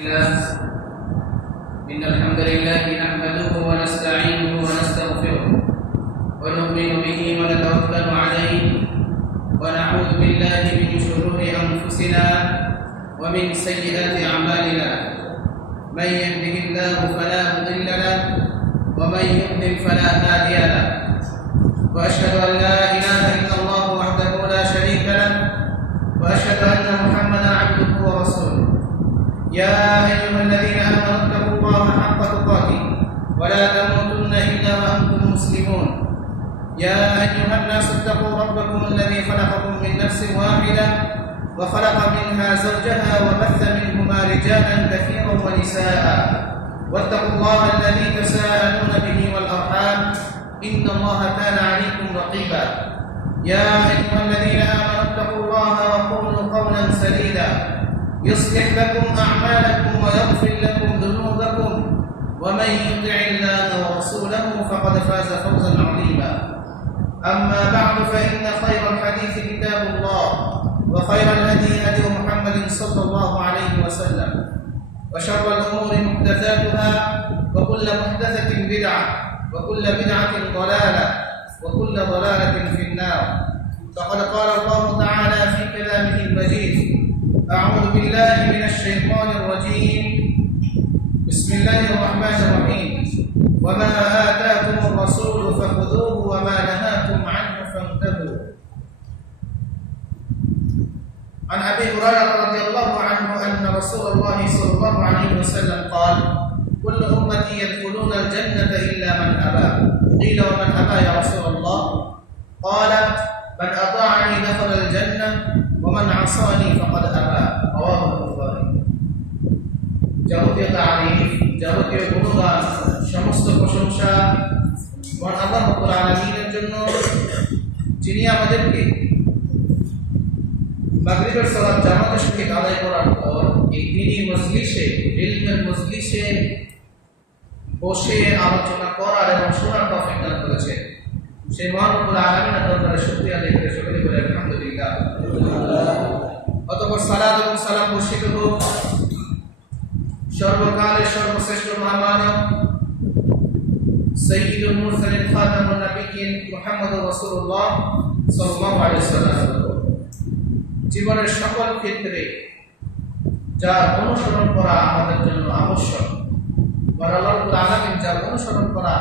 إن الحمد لله نحمده ونستعينه ونستغفره ونؤمن به ونتوكل عليه ونعوذ بالله من شرور أنفسنا ومن سيئات أعمالنا من يهده الله فلا مضل له ومن يضلل فلا هادي له وأشهد أن لا إله إلا الله وحده لا شريك له وأشهد أن محمدا عبده ورسوله يا أيها الذين آمنوا اتقوا الله حق تقاته ولا تموتن إلا وأنتم مسلمون يا أيها الناس اتقوا ربكم الذي خلقكم من نفس واحدة وخلق منها زوجها وبث منهما رجالا كثيرا ونساء واتقوا الله الذي تساءلون به والأرحام إن الله كان عليكم رقيبا يا أيها الذين آمنوا اتقوا الله وقولوا قولا سديدا يصلح لكم أعمالكم ويغفر لكم ذنوبكم ومن يطع الله ورسوله فقد فاز فوزا عظيما أما بعد فإن خير الحديث كتاب الله وخير الهدي هدي محمد صلى الله عليه وسلم وشر الأمور محدثاتها وكل محدثة بدعة وكل بدعة ضلالة وكل ضلالة في النار فقد قال الله تعالى في كلامه المجيد أعوذ بالله من الشيطان الرجيم بسم الله الرحمن الرحيم وما آتاكم الرسول فخذوه وما نهاكم عنه فانتهوا عن أبي هريرة رضي الله عنه أن رسول الله صلى الله عليه وسلم قال كل أمتي يدخلون الجنة إلا من أبى قيل ومن أبى يا رسول الله قال من أطاعني دخل الجنة ومن عصاني فقد أبى رواه البخاري যাবতীয় তারিফ যাবতীয় গুণগান সমস্ত প্রশংসা মহান আল্লাহ রাব্বুল আলামিনের জন্য যিনি আমাদেরকে মাগরিবের সালাত জামাতের সাথে আদায় করার পর এই দ্বীনি মজলিসে ইলমের মজলিসে বসে আলোচনা করার এবং শোনার তৌফিক দান করেছেন সেই মহান রব্বুল আলামিনের দরবারে শুকরিয়া আদায় করে সকলে বলে আলহামদুলিল্লাহ অতঃপর সালাত এবং সালাম বর্ষিত হোক সর্বকালের সর্বশ্রেষ্ঠ মহামানব সাইয়্যিদুল মুরসালিন খাতামুন নবিয়্যিন মুহাম্মদুর রাসূলুল্লাহ সাল্লাল্লাহু আলাইহি ওয়াসাল্লাম জীবনের সকল ক্ষেত্রে যার অনুসরণ করা আমাদের জন্য আবশ্যক আল্লাহ রাব্বুল আলামিন যার অনুসরণ করা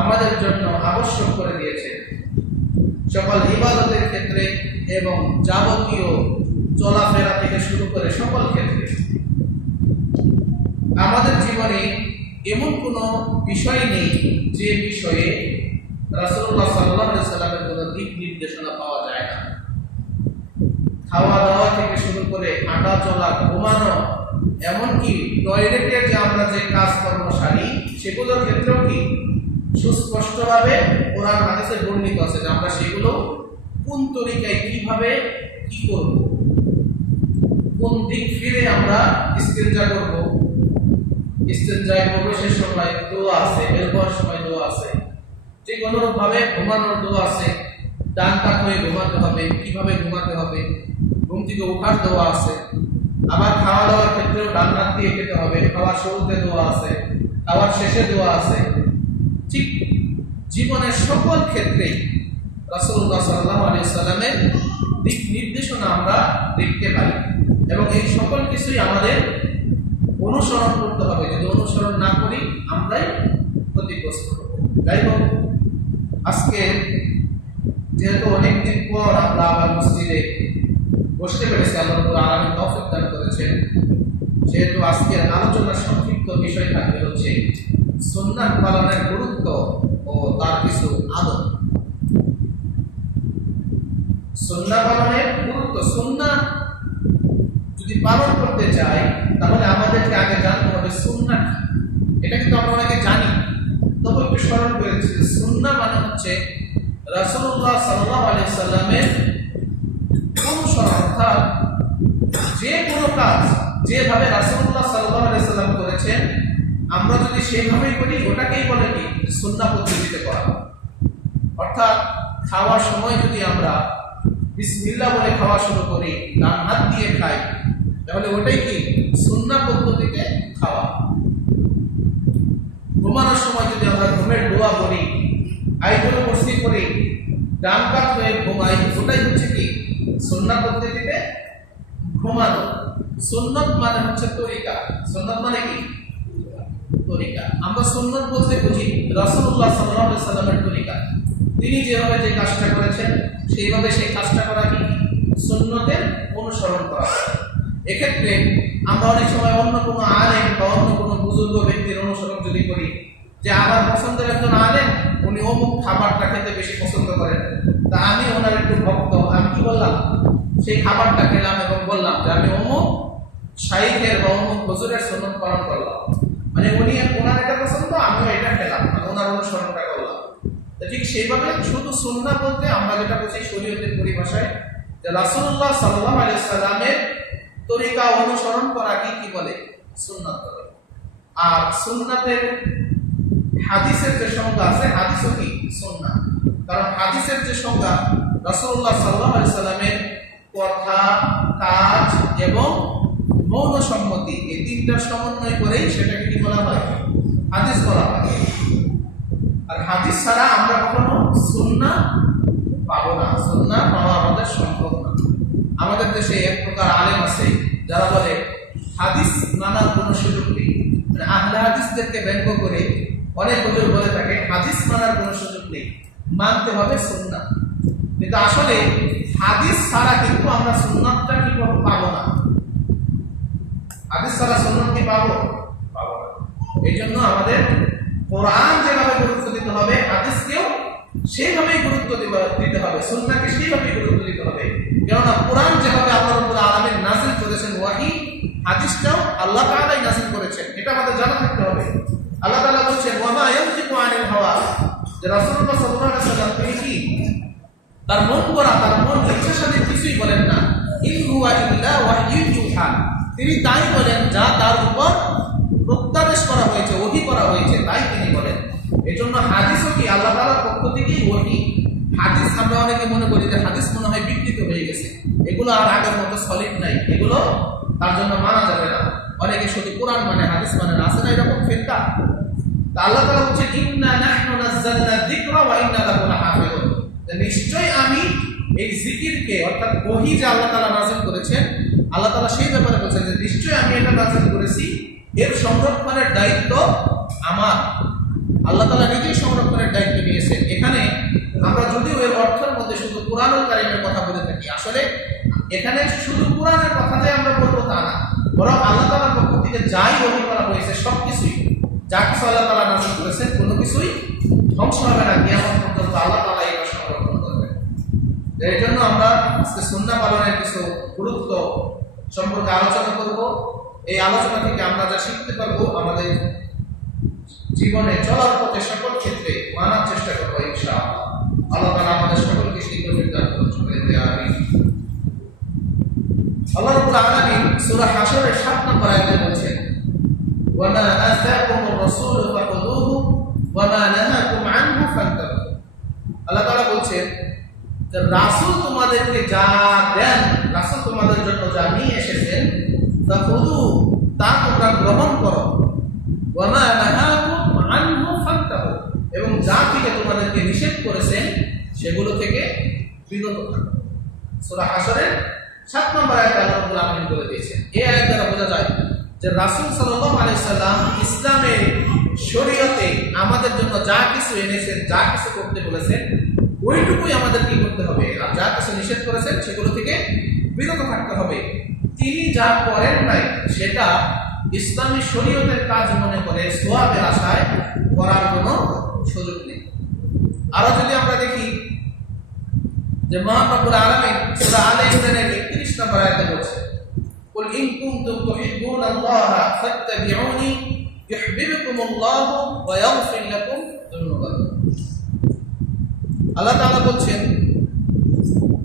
আমাদের জন্য আবশ্যক করে দিয়েছে সকল ইবাদতের ক্ষেত্রে এবং যাবতীয় চলাফেরা থেকে শুরু করে সকল ক্ষেত্রে আমাদের জীবনে এমন কোনো বিষয় নেই যে বিষয়ে রাসূলুল্লাহ সাল্লাল্লাহু আলাইহি ওয়াসাল্লামের কোনো দিক নির্দেশনা পাওয়া যায় না খাওয়া দাওয়া থেকে শুরু করে হাঁটা চলা ঘুমানো এমনকি টয়লেটে যে আমরা যে কাজকর্ম সারি সেগুলোর ক্ষেত্রেও কি সুস্পষ্টভাবে কোরআন হাদিসে বর্ণিত আছে যে আমরা সেগুলো কোন তরিকায় কিভাবে কি করব কোন দিক ফিরে আমরা ইস্তেনজা করব ইস্তেনজায় প্রবেশের সময় দোয়া আছে বের হওয়ার সময় দোয়া আছে ঠিক অনুরূপভাবে ঘুমানোর দোয়া আছে ডান কাত হয়ে ঘুমাতে হবে কিভাবে ঘুমাতে হবে ঘুম থেকে ওঠার দোয়া আছে আবার খাওয়া দাওয়ার ক্ষেত্রেও ডান হাত দিয়ে খেতে হবে খাওয়ার শুরুতে দোয়া আছে খাওয়ার শেষে দোয়া আছে ঠিক জীবনের সকল ক্ষেত্রে রাসূলুল্লাহ সাল্লাল্লাহু আলাইহি ওয়াসাল্লামের দিক নির্দেশনা আমরা দেখতে পাই এবং এই সকল কিছুই আমাদের অনুসরণ করতে হবে যদি অনুসরণ না করি আমরাই ক্ষতিগ্রস্ত হব যাই হোক আজকে যেহেতু অনেকদিন পর আমরা আবার মসজিদে বসতে পেরেছি আল্লাহ রাব্বুল আলামিন তৌফিক দান করেছেন যেহেতু আজকের আলোচনার সংক্ষিপ্ত বিষয় থাকবে হচ্ছে সুন্নাহ পালনের গুরুত্ব ও তার কিছু আদব সুন্নাহ পালনের গুরুত্ব সুন্নাহ যদি পালন করতে চাই তাহলে আমাদেরকে আগে জানতে হবে সুন্নাহ এটা কিন্তু আমরা অনেকে জানি তবে একটু স্মরণ করে দিচ্ছি সুন্নাহ মানে হচ্ছে রাসূলুল্লাহ সাল্লাল্লাহু আলাইহি ওয়াসাল্লামের অনুসরণ অর্থাৎ যে কোনো কাজ যেভাবে রাসূলুল্লাহ সাল্লাল্লাহু আলাইহি ওয়াসাল্লাম করেছেন আমরা যদি সেভাবেই করি ওটাকেই বলে কি সুন্নাহ পদ্ধতিতে করা অর্থাৎ খাওয়ার সময় যদি আমরা বিসমিল্লাহ বলে খাওয়া শুরু করি ডান হাত দিয়ে খাই তাহলে ওটাই কি সুন্নাহ পদ্ধতিতে খাওয়া। ঘুমানোর সময় যদি আমরা ঘুমের দোয়া পড়ি, আয়াতুল কুরসি পড়ি, ডান কাত হয়ে ঘুমাই, ওটাই হচ্ছে কি সুন্নাহ পদ্ধতিতে ঘুমানো। সুন্নাত মানে হচ্ছে তরিকা। সুন্নাত মানে কি তরিকা। আমরা সুন্নাত বলতে বুঝি রাসূলুল্লাহ সাল্লাল্লাহু আলাইহি সাল্লামের তরিকা। তিনি যেভাবে যে কাজটা করেছেন সেইভাবে সেই কাজটা করা কি সুন্নতের অনুসরণ করা। এক্ষেত্রে আমরা অনেক সময় অন্য কোনো আলেম বা অন্য কোনো বুজুর্গ ব্যক্তির অনুসরণ যদি করি, যে আমার পছন্দের একজন আলেম, উনি অমুক খাবারটা খেতে বেশি পছন্দ করেন, তা আমি ওনার একটু ভক্ত, আমি কি বললাম সেই খাবারটা খেলাম এবং বললাম যে আমি অমুক শাইখের বা অমুক হুজুরের সুন্নাত পালন করলাম, মানে উনি ওনার এটা পছন্দ, আমিও এটা খেলাম, মানে ওনার অনুসরণটা করলাম। তো ঠিক সেইভাবে শুধু সুন্নাহ বলতে আমরা যেটা বুঝি শরীয়তের পরিভাষায় যে রাসূলুল্লাহ সাল্লাল্লাহু আলাইহি সাল্লামের তরিকা অনুসরণ করা কি বলে সুন্নাত বলে। আর সুন্নাতের হাদিসের যে সংজ্ঞা আছে, হাদিসও কি সুন্নাহ। কারণ হাদিসের যে সংজ্ঞা রাসূলুল্লাহ সাল্লাল্লাহু আলাইহি সাল্লামের কথা, কাজ এবং মৌন সম্মতি, এই তিনটার সমন্বয় করেই সেটাকে কি বলা হয় হাদিস বলা হয়। আর হাদিস ছাড়া আমরা কখনো সুন্নাহ পাবো না, সুন্নাহ পাওয়া আমাদের সম্ভব না। আমাদের দেশে এক প্রকার আলেম আছে যারা বলে হাদিস মানার কোনো সুযোগ নেই, মানে আহলে হাদিসদেরকে ব্যঙ্গ করে অনেক হুজুর বলে থাকে হাদিস মানার কোনো সুযোগ নেই, মানতে হবে সুন্নাহ। কিন্তু আসলে হাদিস ছাড়া কিন্তু আমরা সুন্নাতটা কি পাবো না। হাদিস ছাড়া সুন্নাত কি পাবো না। এই জন্য আমাদের কোরআন যেভাবে গুরুত্ব দিতে হবে, হাদিসকেও সেইভাবেই গুরুত্ব দিতে হবে, সুন্নাহকে সেইভাবেই গুরুত্ব দিতে হবে। কেননা কোরআন যেভাবে আল্লাহ রাব্বুল আলামিন নাযিল করেছেন ওয়াহি, হাদিসটাও আল্লাহ তাআলাই নাযিল করেছেন, এটা আমাদের জানা থাকতে হবে। আল্লাহ তাআলা বলেছেন ওয়া মা ইয়ানতিকু আনিল হাওয়া, যে রাসূলুল্লাহ সাল্লাল্লাহু আলাইহি ওয়াসাল্লাম তিনি কি তার মন করা, তার মন ইচ্ছার সাথে কিছুই বলেন না। ইন হুয়া ইল্লা ওয়াহয়ুন ইউহা, তিনি তাই বলেন যা তার উপর প্রত্যাদেশ করা হয়েছে, ওহী করা হয়েছে, তাই তিনি বলেন। এজন্য হাদিসও কি আল্লাহ তাআলার পক্ষ থেকেই ওহী। হাদিস আমরা অনেকে মনে করি যে হাদিস মনে হয় বিকৃত হয়ে গেছে, এগুলো আর আগের মতো সলিড নাই, এগুলো তার জন্য মানা যাবে না। অনেকে শুধু কোরআন মানে হাদিস মানে না, আছে না এরকম ফিরকা। তা আল্লাহ তাআলা বলছে ইন্না নাহনু নাযালনা যিকরা ওয়া ইন্না লাহু লাহাফিজুন, নিশ্চয়ই আমি এই জিকিরকে অর্থাৎ ওহী যে আল্লাহ তাআলা নাযিল করেছেন, আল্লাহ তাআলা সেই ব্যাপারে বলেছেন যে নিশ্চয়ই আমি এটা নাযিল করেছি, এর সংরক্ষণের দায়িত্ব আমার। আল্লাহ তাআলা নিজেই সংরক্ষণের দায়িত্ব নিয়েছেন। এখানে আমরা যদিও এর অর্থের মধ্যে শুধু কোরআনুল কারীমের কথা বলে থাকি, আসলে এখানে শুধু কোরআনের কথাটাই আমরা বলবো তা না, বরং আল্লাহ তাআলার পক্ষ থেকে যাই ওহী করা হয়েছে সবকিছুই, যা কিছু আল্লাহ তাআলা নাযিল করেছেন কোনো কিছুই ধ্বংস হবে না, কিয়ামত পর্যন্ত আল্লাহ তাআলা এটা সংরক্ষণ করবেন। এর জন্য আমরা আজকে সুন্নাহ পালনের কিছু গুরুত্ব সম্পর্কে আলোচনা করব। এই আলোচনা থেকে আমরা যা শিখতে পারবো আমাদের জীবনে চলার পথে সকল ক্ষেত্রে মানার চেষ্টা করবো ইনশাআল্লাহ। আল্লাহ তাআলা আমাদের সকলকে সেই তৌফিক দান করুন। আমিন। আল্লাহ রাব্বুল আলামিন সূরা হাশরের 7 নম্বর আয়াতে বলেছেন ওয়া মা আতাকুমুর রাসূলু ফাখুযুহু ওয়া মা নাহাকুম আনহু ফান্তাহু। আল্লাহ তাআলা বলেছেন যে রাসূল তোমাদেরকে যা দেন, রাসূল তোমাদের জন্য যা নিয়ে এসেছেন, ফাখুযু তা তোমরা গ্রহণ করো, ওয়া মা নাহাকুম আনহু ফান্তাহু, এবং যা থেকে তোমাদেরকে নিষেধ করেছেন সেগুলো থেকে বিরত থাকো। সূরা হাশরের 7 নম্বর আয়াতে আল্লাহ রাব্বুল আলামিন বলে দিয়েছেন। এই আয়াত দ্বারা বোঝা যায় যে রাসূল সাল্লাল্লাহু আলাইহি সাল্লাম ইসলামের শরীয়তে আমাদের জন্য যা কিছু এনেছেন, যা কিছু করতে বলেছেন, ওইটুকুই আমাদের কি করতে হবে, আর যা কিছু নিষেধ করেছেন সেগুলো থেকে বিরত থাকতে হবে। তিনি যা করেন নাই সেটা ইসলামী শরীয়তের কাজ মনে করে সওয়াবের আশায় করার কোনো সুযোগ নেই। আরো যদি আমরা দেখি যে মহান রব্বুল আলামিন সূরা আলে ইমরানের 31 নম্বর আয়াতে বলেছেন কুল ইন কুনতুম তুহিব্বুনাল্লাহা ফাত্তাবিউনি ইউহিব্বুকুমুল্লাহু ওয়া ইয়াগফির লাকুম যুনুবাকুম। আল্লাহ তাআলা বলেন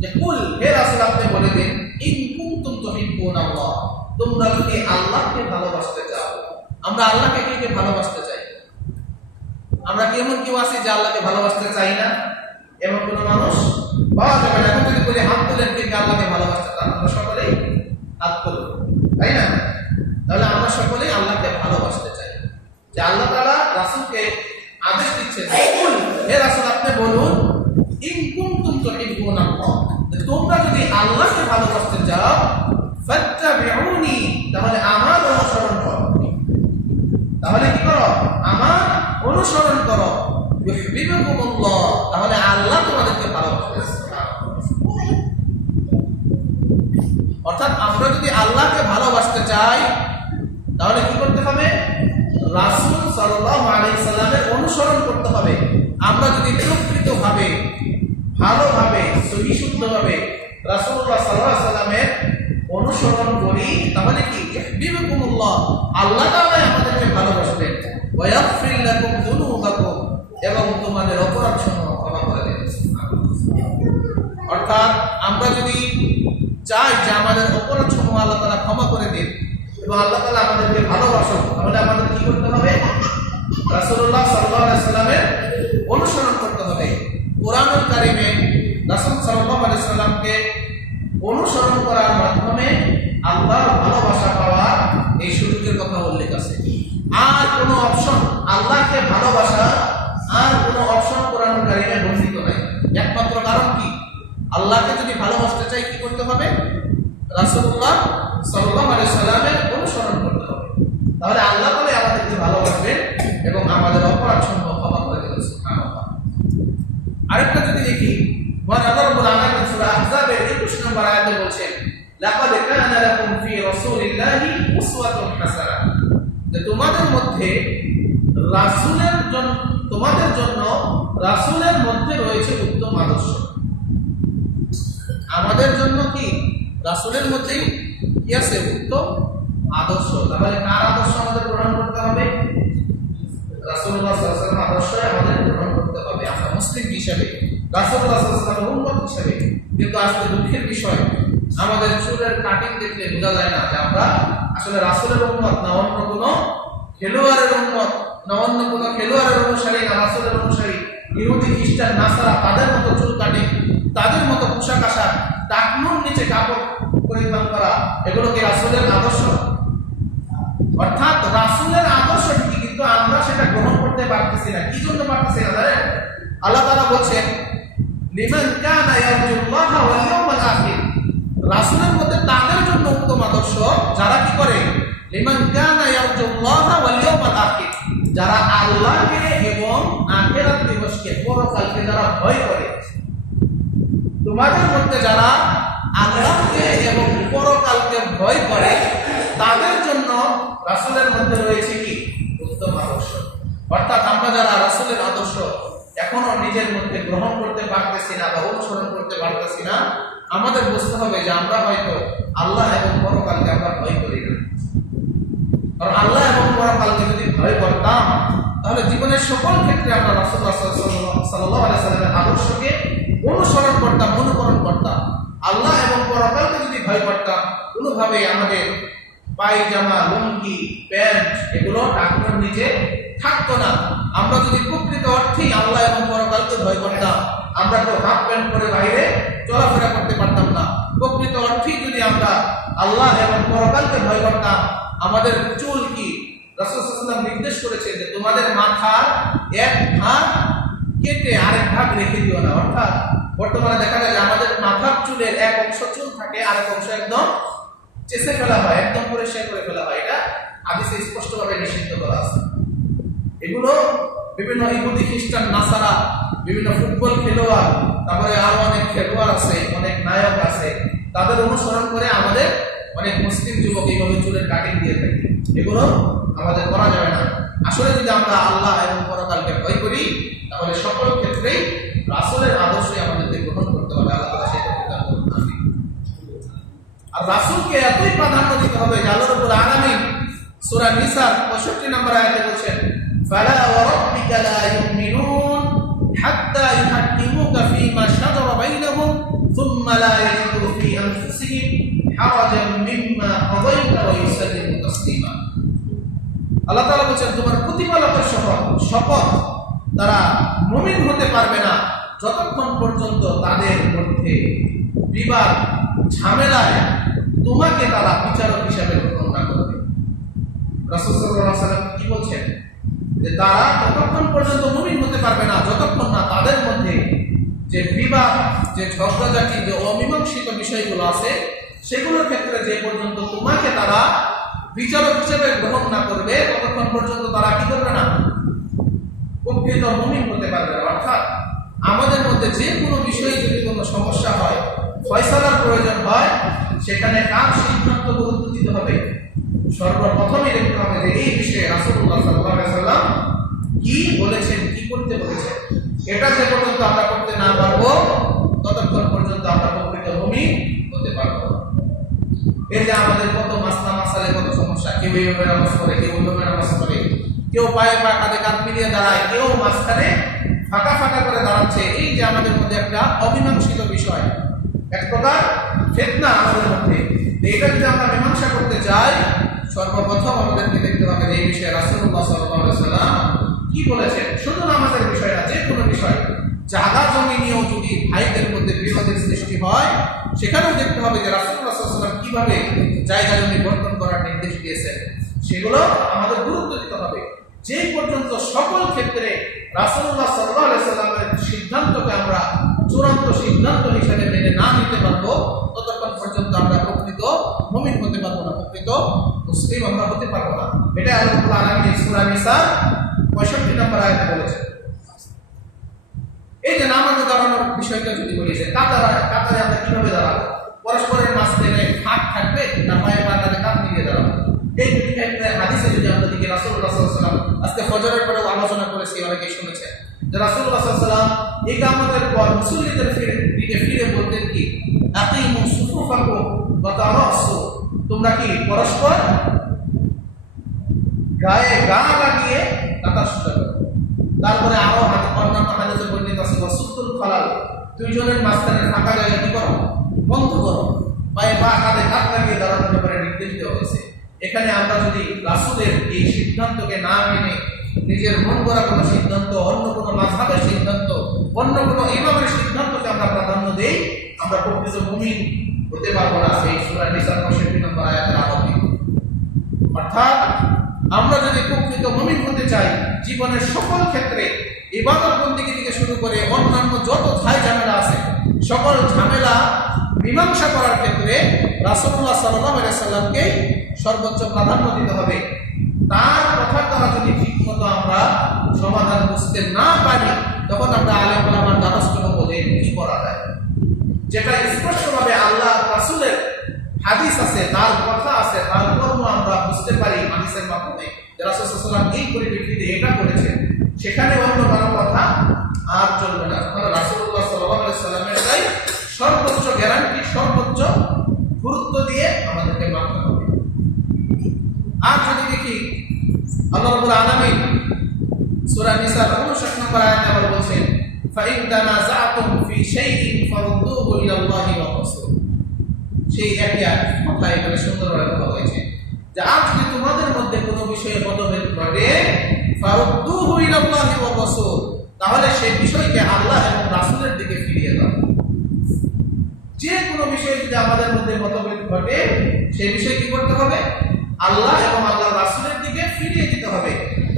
যে কুল, হে রাসূল আপনি বলে দিন, ইন কুনতুম তুহিব্বুনাল্লাহ, তোমরা যদি আল্লাহকে ভালোবাসতে চাও। আমরা আল্লাহকে কে ভালোবাসতে চাই? আমরা কি এমন কেউ আছি যে আল্লাহকে ভালোবাসতে চাই না? এমন কোন মানুষ পাওয়া যাবে না। এখন যদি বলি হাত তুলেন কে আল্লাহকে ভালোবাসতে চান, আমরা সকলেই হাত তুলব। তাই না? তাহলে আমরা সকলেই আল্লাহকে ভালোবাসতে চাই। যে আল্লাহ তাআলা রাসূলকে আদেশ দিচ্ছেন, হে রাসূল আপনি বলুন ইন কুনতুম তুহিব্বুনাল্লাহ, তোমরা যদি আল্লাহকে ভালোবাসতে চাও ফাত্তাবিউনি, তাহলে আমার অনুসরণ করো। তাহলে কি করো? আমার অনুসরণ করো। ইউহিব্বুকুমুল্লাহ, তাহলে আল্লাহ তোমাদেরকে ভালোবাসবে। অর্থাৎ আমরা যদি আল্লাহকে ভালোবাসতে চাই তাহলে কি করতে হবে? রাসূল সাল্লাল্লাহু আলাইহি সাল্লামের অনুসরণ করতে হবে। আমরা যদি প্রকৃতভাবে ভালোভাবে সহি শুদ্ধভাবে রাসূলুল্লাহ সাল্লাল্লাহু আলাইহি সাল্লামের অনুসরণ করি তাহলে কি ইউহিব্বুকুমুল্লাহ, আল্লাহ তাআলা আমাদেরকে ভালোবাসবেন। ওয়া ইয়াগফির লাকুম যুনুবাকুম, এবং তোমাদের অপরাধসমূহ ক্ষমা করে দেবেন। অর্থাৎ আমরা যদি চাই যে আমাদের অপরাধসমূহ আল্লাহ তাআলা ক্ষমা করে দিন এবং আল্লাহ তাআলা আমাদেরকে ভালোবাসেন, তাহলে আমাদের কি করতে হবে? রাসূলুল্লাহ সাল্লাল্লাহু আলাইহি সাল্লামের অনুসরণ করতে হবে। কোরআনুল কারীমে রাসূল সাল্লাল্লাহু আলাইহি সাল্লামকে অনুসরণ করার মাধ্যমে আল্লাহর ভালোবাসা পাওয়ার এই সুযোগের কথা উল্লেখ আছে। আর কোনো অপশন আল্লাহকে ভালোবাসা আর কোনো অপশন কোরআনুল কারীমে বর্ণিত নাই। একমাত্র কারণ কি? আল্লাহকে যদি ভালোবাসতে চাই কি করতে হবে? রাসূলুল্লাহ সাল্লাল্লাহু আলাইহি সাল্লামের অনুসরণ করতে হবে। তাহলে আল্লাহ তাআলা আমাদেরকে ভালোবাসবেন এবং আমাদের অপরাধসমূহ ক্ষমা করে দেবেন। সুবহানাল্লাহ। আরেকটা যদি দেখি, মহান আল্লাহ রাব্বুল আলামিন সূরা আহজাবের 21 নম্বর আয়াতে বলছেন, লাকাদ কানা লাকুম ফি রাসূলিল্লাহি উসওয়াতুন হাসানাহ, যে তোমাদের মধ্যে তোমাদের জন্য রাসূলের মধ্যে রয়েছে উত্তম আদর্শ। আমাদের জন্য কি রাসূলের মধ্যেই কি আছে? উত্তম আদর্শ। তাহলে কার আদর্শ আমাদের গ্রহণ করতে হবে? রাসূলুল্লাহ সাল্লাল্লাহু আলাইহি ওয়াসাল্লাম আদর্শ আমাদের গ্রহণ করতে হবে আমরা মুসলিম হিসেবে, রাসূলুল্লাহ সাল্লাল্লাহু আলাইহি ওয়াসাল্লামের উম্মত হিসেবে। কিন্তু আজকে দুঃখের বিষয়, আমাদের চুলের কাটিং দেখলে বোঝা যায় না যে আমরা আসলে রাসূলের উম্মত না অন্য কোনো খেলোয়াড়ের উম্মত, না অন্য কোনো খেলোয়াড়ের অনুসারী, না রাসূলের অনুসারী। ইহুদি, খ্রিস্টান, নাসারা তাদের মতো চুল কাটিং, তাদের মতো পোশাক আশাক, টাকনুর নিচে কাপড় পরিধান করা, এগুলো কি রাসূলের আদর্শ? অর্থাৎ রাসূলের আদর্শ ঠিকই, কিন্তু আমরা সেটা গ্রহণ করতে পারতেছি না। কি জন্য পারতেছি না জানেন? আল্লাহ তাআলা বলছেন, লিমান কানা ইয়ারজুল্লাহা ওয়াল ইয়াউমাল আখির, রাসূলের মধ্যে তাদের জন্য উত্তম আদর্শ যারা কি করে? লিমান কানা ইয়ারজুল্লাহা ওয়াল ইয়াউমাল আখির, যারা আল্লাহকে এবং আখিরাত দিবসকে, পরকালকে যারা ভয় করে। তোমাদের মধ্যে যারা আল্লাহকে এবং পরকালকে ভয় করে তাদের জন্য রাসূলের মধ্যে রয়েছে কি? উত্তম আদর্শ। অর্থাৎ আমরা যারা রাসূলের আদর্শ এখনো নিজের মধ্যে গ্রহণ করতে পারতেছি না বা অনুসরণ করতে পারতেছি না, আমাদের বুঝতে হবে যে আমরা হয়তো আল্লাহ এবং পরকালকে আমরা ভয় করি না। কারণ আল্লাহ এবং পরকালকে যদি ভয় করতাম তাহলে জীবনের সকল ক্ষেত্রে আমরা রাসূলুল্লাহ সাল্লাল্লাহু আলাইহি সাল্লামের আদর্শকে অনুসরণ করতাম, অনুকরণ করতাম। আল্লাহ এবং পরকালকে যদি ভয় করতাম, কোনোভাবেই আমাদের পায়জামা, লুঙ্গি, প্যান্ট এগুলো টাকনুর নিচে থাকতো না। আমরা যদি প্রকৃত অর্থেই আল্লাহ এবং পরকালকে ভয় করতাম, আমরা তো হাফ প্যান্ট পরে বাইরে চলাফেরা করতে পারতাম না। প্রকৃত অর্থেই যদি আমরা আল্লাহ এবং পরকালকে ভয় করতাম, আমাদের চুল কি রাসূল সাল্লাল্লাহু আলাইহি ওয়াসাল্লাম নির্দেশ করেছেন যে তোমাদের মাথার এক ভাগ কেটে আরেক ভাগ রেখে দিও না। অর্থাৎ বর্তমানে দেখা যায় যে আমাদের মাথার চুলের এক অংশ চুল থাকে, আরেক অংশ একদম চেঁচে ফেলা হয়, একদম পরিষ্কার করে ফেলা হয়। এটা হাদিসে স্পষ্টভাবে নিষিদ্ধ করা আছে। এগুলো বিভিন্ন ইহুদি, খ্রিস্টান, নাসারা, বিভিন্ন ফুটবল খেলোয়াড়, তারপরে আরো অনেক খেলোয়াড় আছে, অনেক নায়ক আছে, তাদের অনুসরণ করে আমাদের অনেক মুসলিম যুবক এইভাবে চুলের কাটিং দিয়ে থাকে। এগুলো আমাদের করা যাবে না। আসলে যদি আমরা আল্লাহ এবং পরকালকে ভয় করি তাহলে সকল ক্ষেত্রেই রাসূলের আদর্শই আমাদেরকে গ্রহণ করতে হবে। আল্লাহ তাআলা সেটা প্রদান করুন। আমিন। আর রাসূলকে এতই প্রাধান্য দিতে হবে যে আল্লাহ রাব্বুল আলামিন সূরা নিসার 65 নম্বর আয়াতে বলেছেন, ফালা ওয়া রাব্বিকা লা ইউমিনুন হাত্তা ইউহাক্কিমুকা ফীমা শাজারা বাইনাহুম সুম্মা লা ইয়াজিদু ফী আনফুসিহিম হারাজান মিম্মা কাযাইতা ওয়া ইউসাল্লিমু তাসলিমা। আল্লাহ তাআলা বলেন, তোমার প্রতিপালকের শপথ, তারা মুমিন হতে পারবে না যতক্ষণ পর্যন্ত তাদের মধ্যে বিবাদ, ঝামেলায় তোমাকে তারা বিচারক হিসাবে গ্রহণ রাসূল সাল্লাল্লাহু আলাইহি ওয়াসাল্লাম কি বলছেন যে তারা ততক্ষণ পর্যন্ত মুমিন হতে পারবে না যতক্ষণ না তাদের মধ্যে যে বিবাদ, যে ঝগড়াঝাটি, যে অমীমাংসিত বিষয়গুলো আছে সেগুলোর ক্ষেত্রে যে পর্যন্ত তোমাকে তারা বিচারক হিসেবে গ্রহণ না করবে ততক্ষণ পর্যন্ত তারা কি করবে না, প্রকৃত মুমিন হতে পারবে না। অর্থাৎ আমাদের মধ্যে যে কোনো বিষয়ে যদি কোনো সমস্যা হয়, ফয়সালার প্রয়োজন হয়, সেখানে কার সিদ্ধান্ত গুরুত্ব দিতে হবে? সর্বপ্রথমে দেখতে হবে যে এই বিষয়ে রাসূলুল্লাহ সাল্লাল্লাহু আলাইহি ওয়াসাল্লাম কি বলেছেন, কি করতে বলেছেন। এটা যে পর্যন্ত আমরা করতে না পারবো ততক্ষণ পর্যন্ত আমরা প্রকৃত মুমিন হতে পারবো না। এই যে আমাদের কত মাসলা মাসালে কত সমস্যা, কেউ এইভাবে নামাজ পড়ে, কেউ অন্যভাবে নামাজ পড়ে, কেউ পায়ে পা কাঁধে কাঁধ মিলিয়ে দাঁড়ায়, কেউ মাঝখানে ফাঁকা ফাঁকা করে দাঁড়াচ্ছে। এই যে আমাদের মধ্যে একটা অমীমাংসিত বিষয়, এক প্রকার ফিতনা আমাদের মধ্যে। এইটা যদি আমরা মীমাংসা করতে চাই সর্বপ্রথম আমাদেরকে দেখতে হবে যে এই বিষয়ে রাসূলুল্লাহ সাল্লাল্লাহু আলাইহি ওয়াসাল্লাম কি বলেছেন। শুধু নামাজের বিষয় না, যে কোনো বিষয়, জায়গা জমি নিয়েও যদি ভাইদের মধ্যে বিরোধের সৃষ্টি হয় সেখানেও দেখতে হবে যে রাসূলুল্লাহ সাল্লাল্লাহু আলাইহি ওয়াসাল্লাম কিভাবে জায়গা জমি বন্টন করার নির্দেশ দিয়েছেন, সেগুলো আমাদের গুরুত্ব দিতে হবে। যে পর্যন্ত সকল ক্ষেত্রে রাসূলুল্লাহ সাল্লাল্লাহু আলাইহি ওয়াসাল্লামের সিদ্ধান্তকে আমরা চূড়ান্ত সিদ্ধান্ত হিসেবে মেনে না নিতে পারবো ততক্ষণ পর্যন্ত আমরা প্রকৃত মুমিন হতে পারবো না, প্রকৃত মুসলিম আমরা হতে পারবো না। এটা আল্লাহ তাআলা সূরা নিসা 65 নম্বর আয়াতে বলেছেন। এই যে নামাজে দাঁড়ানোর বিষয়টা যদি বলি যে কাতারে আমরা কিভাবে দাঁড়াবো, পরস্পরের মাঝখানে ফাঁক থাকবে না পায়ে পা কাঁধে কাঁধ মিলিয়ে দাঁড়াবো, এই ক্ষেত্রে হাদিসে যদি আমরা দেখি রাসূলুল্লাহ সাল্লাল্লাহু আলাইহি ওয়াসাল্লাম আজকে ফজরের পরেও আলোচনা করেছি, অনেকেই শুনেছেন যে রাসূলুল্লাহ সাল্লাল্লাহু আলাইহি ওয়াসাল্লাম ইকামতের পর মুসল্লিদের দিকে ফিরে বলতেন কি, আকিমু সুফুফাকুম ওয়া তারাসু, তোমরা কি পরস্পর গায়ে গা লাগিয়ে কাতার সোজা করো। তারপরে আরো অন্যান্য হাদিসে বর্ণিত আছে ওয়াসুদ্দুল খালাল, দুইজনের মাঝখানে ফাঁকা জায়গা কি করো, বন্ধ করো, পায়ে পা কাঁধে কাঁধ লাগিয়ে দাঁড়ানোর ব্যাপারে নির্দেশ দেওয়া হয়েছে। এখানে আমরা যদি রাসূলের এই সিদ্ধান্তকে না মেনে নিজের মন গড়া কোনো সিদ্ধান্ত, অন্য কোনো মাযহাবের সিদ্ধান্ত, অন্য কোনো ইমামের সিদ্ধান্তকে আমরা প্রাধান্য দেই, আমরা প্রকৃত মুমিন হতে পারবো না। এই সূরা নিসার 65 নম্বর আয়াতের আলোকে অর্থাৎ আমরা যদি প্রকৃত মুমিন হতে চাই জীবনের সকল ক্ষেত্রে ইবাদত বন্দেগী থেকে শুরু করে অন্যান্য যত ঝাই ঝামেলা আছে সকল ঝামেলা মীমাংসা করার ক্ষেত্রে রাসূলুল্লাহ সাল্লাল্লাহু আলাইহি ওয়াসাল্লামকে সর্বোচ্চ প্রাধান্য দিতে হবে। তার কথার দ্বারা যদি ঠিকমতো আমরা সমাধান বুঝতে না পারি তখন আমরা আলেম ওলামার দ্বারস্থ হব যে কি করা যায়। যেটা স্পষ্টভাবে আল্লাহ রাসূলের হাদিস আছে, তার কথা আছে, তার কর্ম আমরা বুঝতে পারি হাদিসের মাধ্যমে যে রাসূল সাল্লাল্লাহু আলাইহি ওয়াসাল্লাম এই পরিপ্রেক্ষিতে এটা করেছেন, সেখানে অন্য কারো কথা আর চলবে না। তাহলে রাসূলুল্লাহ সাল্লাল্লাহু আলাইহি ওয়াসাল্লামের তাই সর্বোচ্চ গ্যারান্টি, সর্বোচ্চ গুরুত্ব দিয়ে আমাদেরকে মানতে হবে। আর যদি দেখি আল্লাহ রাব্বুল আলামিন সূরা নিসা 59 নম্বর আয়াতে আবার বলেন, ফাইন তানাযাতুম ফি শাইইন ফারুদ্দুহু ইলাল্লাহি ওয়া রাসূল। সেই একটা কথা এখানে সুন্দরভাবে বলা হয়েছে যে আজ যদি তোমাদের মধ্যে কোনো বিষয়ে মতভেদ ঘটে, ফারুদ্দুহু ইলাল্লাহি ওয়া রাসূল, তাহলে সেই বিষয়কে আল্লাহ এবং রাসূলের দিকে ফিরিয়ে দাও। যে কোনো বিষয়ে যদি আমাদের মধ্যে মতভেদ ঘটে সেই বিষয়ে কি করতে হবে, আল্লাহ এবং আল্লাহর রাসূলের দিকে ফিরিয়ে দিতে হবে।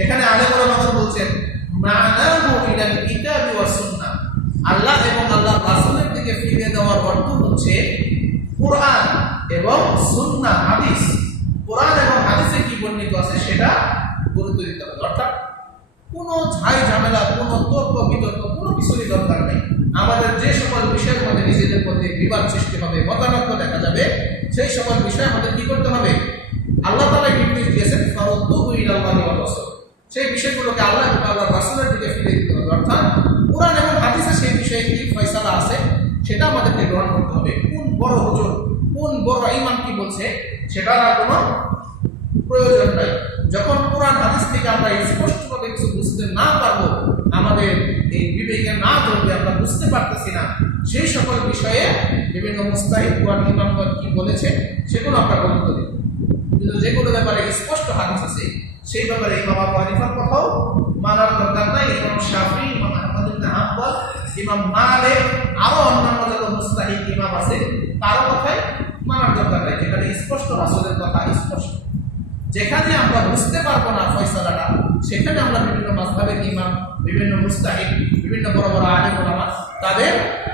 এখানে আলেম ওলামারা বলছেন মা'নাহু ইলাল কিতাবি ওয়াস সুন্নাহ, আল্লাহ এবং আল্লাহর রাসূলের দিকে ফিরিয়ে দেওয়ার অর্থ হচ্ছে কুরআন এবং সুন্নাহ, হাদিস। কুরআন এবং হাদিসে কি বর্ণিত আছে সেটা গুরুত্ব দিতে হবে। অর্থাৎ কোনো ঝাই ঝামেলা, কোনো তর্ক বিতর্ক, কোনো কিছুরই দরকার নেই। আমাদের যে সকল বিষয়ের মধ্যে নিজেদের মধ্যে বিবাদ সৃষ্টি হবে, মতানৈক্য দেখা যাবে, সেই সকল বিষয়ে আমাদের কি করতে হবে, আল্লাহ তাআলা নির্দেশ দিয়েছেন ফারুদ্দুহু ইলাল্লাহি ওয়া রাসূল, সেই বিষয়গুলোকে আল্লাহ এবং আল্লাহর রাসূলের দিকে ফিরিয়ে দিতে হবে। অর্থাৎ কুরআন এবং হাদিসে সেই বিষয়ে কি ফয়সালা আছে সেটা আমাদেরকে গ্রহণ করতে হবে। কোন বড় হুজুর, কোন বড় ইমাম কি বলছে সেটার আর কোনো প্রয়োজন নাই। যখন কোরআন হাদিস থেকে আমরা স্পষ্টভাবে কিছু বুঝতে না পারবো, আমাদের এই বিবেকে না ধরবে, আমরা বুঝতে পারতেছি না, সেই সকল বিষয়ে বিভিন্ন মুস্তাহিদ কোরআন ইমামগণ কি বলেছে সেগুলো আমরা গ্রহণ করি। কিন্তু যেগুলো ব্যাপারে স্পষ্ট হাদিস আছে সেই ব্যাপারে ইমাম আবু হানিফার কথাও মানার দরকার নাই, ইমাম শাফিঈ, ইমাম আহমদ ইবনে হাম্বল, ইমাম মালিক, আরো অন্যান্য যত মুস্তাহিদ ইমাম আছে তার কথাই মানার দরকার নাই, যেখানে স্পষ্ট রাসূলের কথা স্পষ্ট। যেখানে আমরা বুঝতে পারবো না ফয়সালাটা, সেখানে আমরা বিভিন্ন মাযহাবের ইমাম, বিভিন্ন মুস্তাহিদ, বিভিন্ন বড় বড় আলেম ওলামা তাদের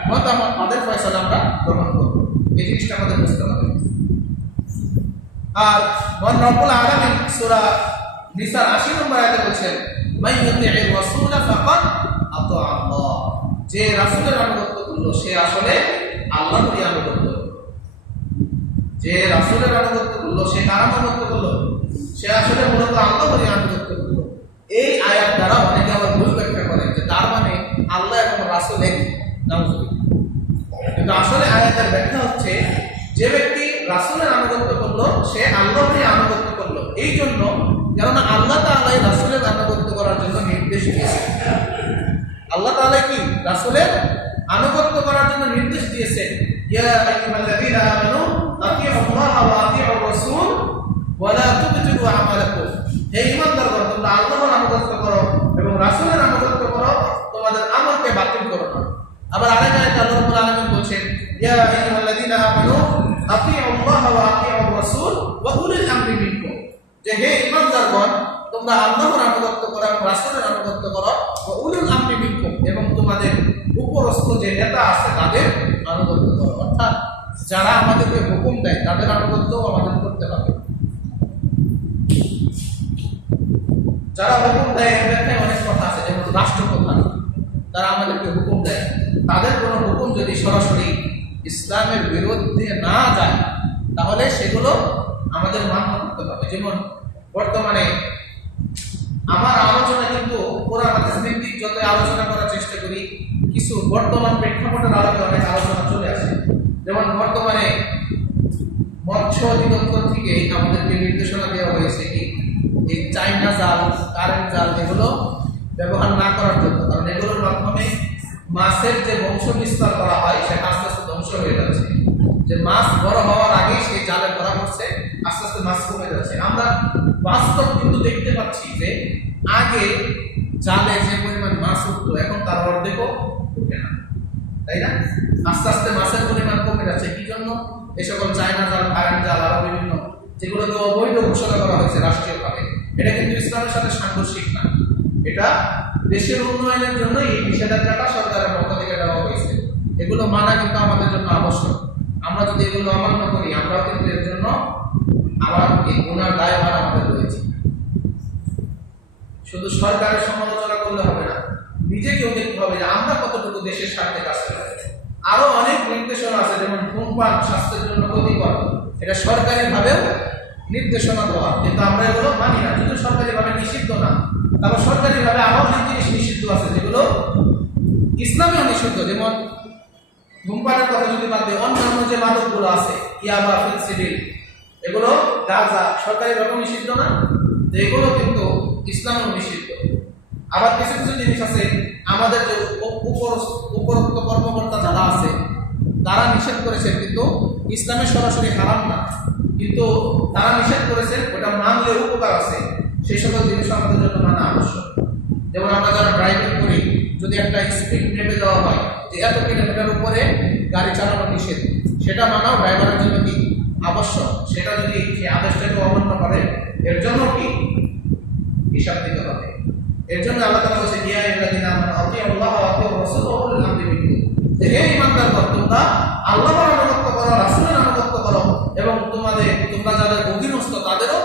মতামত, তাদের ফয়সালা আমরা গ্রহণ করব। এই জিনিসটা আমাদের বুঝতে হবে। আর মহান রব্বুল আলামিন সূরা নিসার 80 নম্বর আয়াতে বলেন, মান ইউতি'ir রাসূলা ফাকাদ আতা আল্লাহ, যে রাসূলের আনুগত্য করলো সে আসলে আল্লাহরই আনুগত্য করলো। যে রাসূলের আনুগত্য করলো সে কার আনুগত্য করলো? সে আসলে মূলত আল্লাহরই আনুগত্য করলো। এই আয়াত দ্বারা অনেকে আবার ভুল ব্যাখ্যা করেন যে তার মানে আল্লাহ এবং রাসূল এক, কিন্তু আসলে আয়াতের ব্যাখ্যা হচ্ছে যে ব্যক্তি রাসূলের আনুগত্য করলো সে আল্লাহরই আনুগত্য করলো। এই জন্য কেননা আল্লাহ তাআলাই রাসূলের আনুগত্য করার জন্য নির্দেশ দিয়েছেন। আল্লাহ তাআলা কি রাসূলের আনুগত্য করার জন্য নির্দেশ দিয়েছেন, ইয়া আইয়ুহাল্লাযীনা আমানু আতিউল্লাহ ওয়া আতিউর রাসূল ওয়া লা তুবতিলু আমালাকুম। হে ঈমানদারগণ, তোমরা আল্লাহর আনুগত্য করো এবং রাসূলের আনুগত্য করো, তোমাদের আমলকে বাতিল করো না। আবার আরেক আয়াতে আল্লাহ রাব্বুল আলামিন বলেন, ইয়া আইয়ুহাল্লাযীনা আমানু আতিউল্লাহ ওয়া আতিউর রাসূল ওয়া উলিল আমরি মিনকুম। যে হে ঈমানদারগণ, তোমরা আল্লাহর আনুগত্য করো এবং রাসূলের আনুগত্য করো, ওয়া উলিল আমরি মিনকুম, এবং তোমাদের উপরস্থ যে নেতা আছে তাদের আনুগত্য করো। অর্থাৎ যারা আমাদেরকে হুকুম দেয় তাদের আনুগত্য আমাদের করতে হবে। যারা হুকুম দেয় এর ব্যাখ্যায় অনেক কথা আছে, যেমন রাষ্ট্রপ্রধান, তারা আমাদেরকে হুকুম দেয়, তাদের কোনো হুকুম যদি সরাসরি ইসলামের বিরুদ্ধে না যায় তাহলে সেগুলো আমাদের মান্য করতে হবে। যেমন বর্তমানে আমার আলোচনা কিন্তু কোরআন হাদিস ভিত্তিক যত আলোচনা করার চেষ্টা করি, কিছু বর্তমান প্রেক্ষাপটের আলোকে অনেক আলোচনা চলে আসে। যেমন বর্তমানে মৎস্য অধিদপ্তর থেকে আমাদেরকে নির্দেশনা দেওয়া হয়েছে কি এই চাইনা জাল, কারেন্ট জাল এগুলো ব্যবহার না করার জন্য, কারণ এগুলোর মাধ্যমে মাছের যে বংশ বিস্তার করা হয় সেটা আস্তে আস্তে ধ্বংস হয়ে যাচ্ছে। যে মাছ বড় হওয়ার আগেই সেই জালে ধরা পড়ছে, আস্তে আস্তে মাছ কমে যাচ্ছে। আমরা বাস্তব কিন্তু দেখতে পাচ্ছি যে আগে জালে যে পরিমাণ মাছ উঠতো এখন তার অর্ধেকও উঠে না, তাই না? আস্তে আস্তে মাছের পরিমাণ কমে যাচ্ছে। কি জন্য? এই সকল চায়না জাল, কারেন্ট জাল, আরো বিভিন্ন যেগুলোকে অবৈধ ঘোষণা করা হয়েছে রাষ্ট্রীয়ভাবে, এটা কিন্তু ইসলামের সাথে সাংঘর্ষিক না। এটা দেশের উন্নয়নের জন্য এই নিষেধাজ্ঞাটা সরকারের পক্ষ থেকে দেওয়া হয়েছে। এগুলো মানা কিন্তু আমাদের জন্য আবশ্যক। আমরা যদি এগুলো অমান্য করি আমরাও কিন্তু এর জন্য আবার এই গুনার দায়ভার আমাদের রয়েছে। শুধু সরকারের সমালোচনা করলে হবে না, নিজেকেও দেখতে হবে যে আমরা কতটুকু দেশের স্বার্থে কাজ করি। আরো অনেক নির্দেশনা আছে, যেমন ধূমপান স্বাস্থ্যের জন্য ক্ষতিকর, এটা সরকারি ভাবেও নির্দেশনা দেওয়া, কিন্তু আমরা এগুলো মানি না। কিন্তু সরকারি ভাবে নিষিদ্ধ না, তারপর সরকারি ভাবে আরো অনেক জিনিস নিষিদ্ধ আছে যেগুলো ইসলামেও নিষিদ্ধ। যেমন ধূমপানের কথা যদি বাদ দিই, অন্যান্য যে মাদকগুলো আছে, ইয়াবা, ফেন্সিডিল, এগুলো গাঁজা সরকারি ভাবে নিষিদ্ধ না, এগুলো কিন্তু ইসলামেও নিষিদ্ধ। আবার কিছু কিছু জিনিস আছে আমাদের যে উপরোক্ত কর্মকর্তা যারা আছে তারা নিষেধ করেছেন, কিন্তু ইসলামের সরাসরি হারাম না, কিন্তু তারা নিষেধ করেছেন, ওটা মানলে উপকার আছে। সেই সকল জিনিস আমাদের জন্য মানা আবশ্যক। যেমন আমরা যারা ড্রাইভিং করি, যদি একটা স্পিড মেপে দেওয়া হয় যে এত কিলোমিটার উপরে গাড়ি চালানো নিষেধ, সেটা মানাও ড্রাইভারের জন্য কি আবশ্যক। সেটা যদি সে আদেশটাকে অমান্য করে এর জন্য কি হিসাব দিতে হবে। এর জন্য আল্লাহ তাআলা বলেছেন, ইয়া আইয়ুহাল্লাযীনা আমানু আতিউল্লাহ ওয়া আতিউর রাসূল ওয়া উলিল আমরি মিনকুম। হে ঈমানদারগণ, তোমরা আল্লাহর আনুগত্য করো, রাসূলের আনুগত্য করো, এবং তোমরা যাদের অধীনস্থ তাদেরও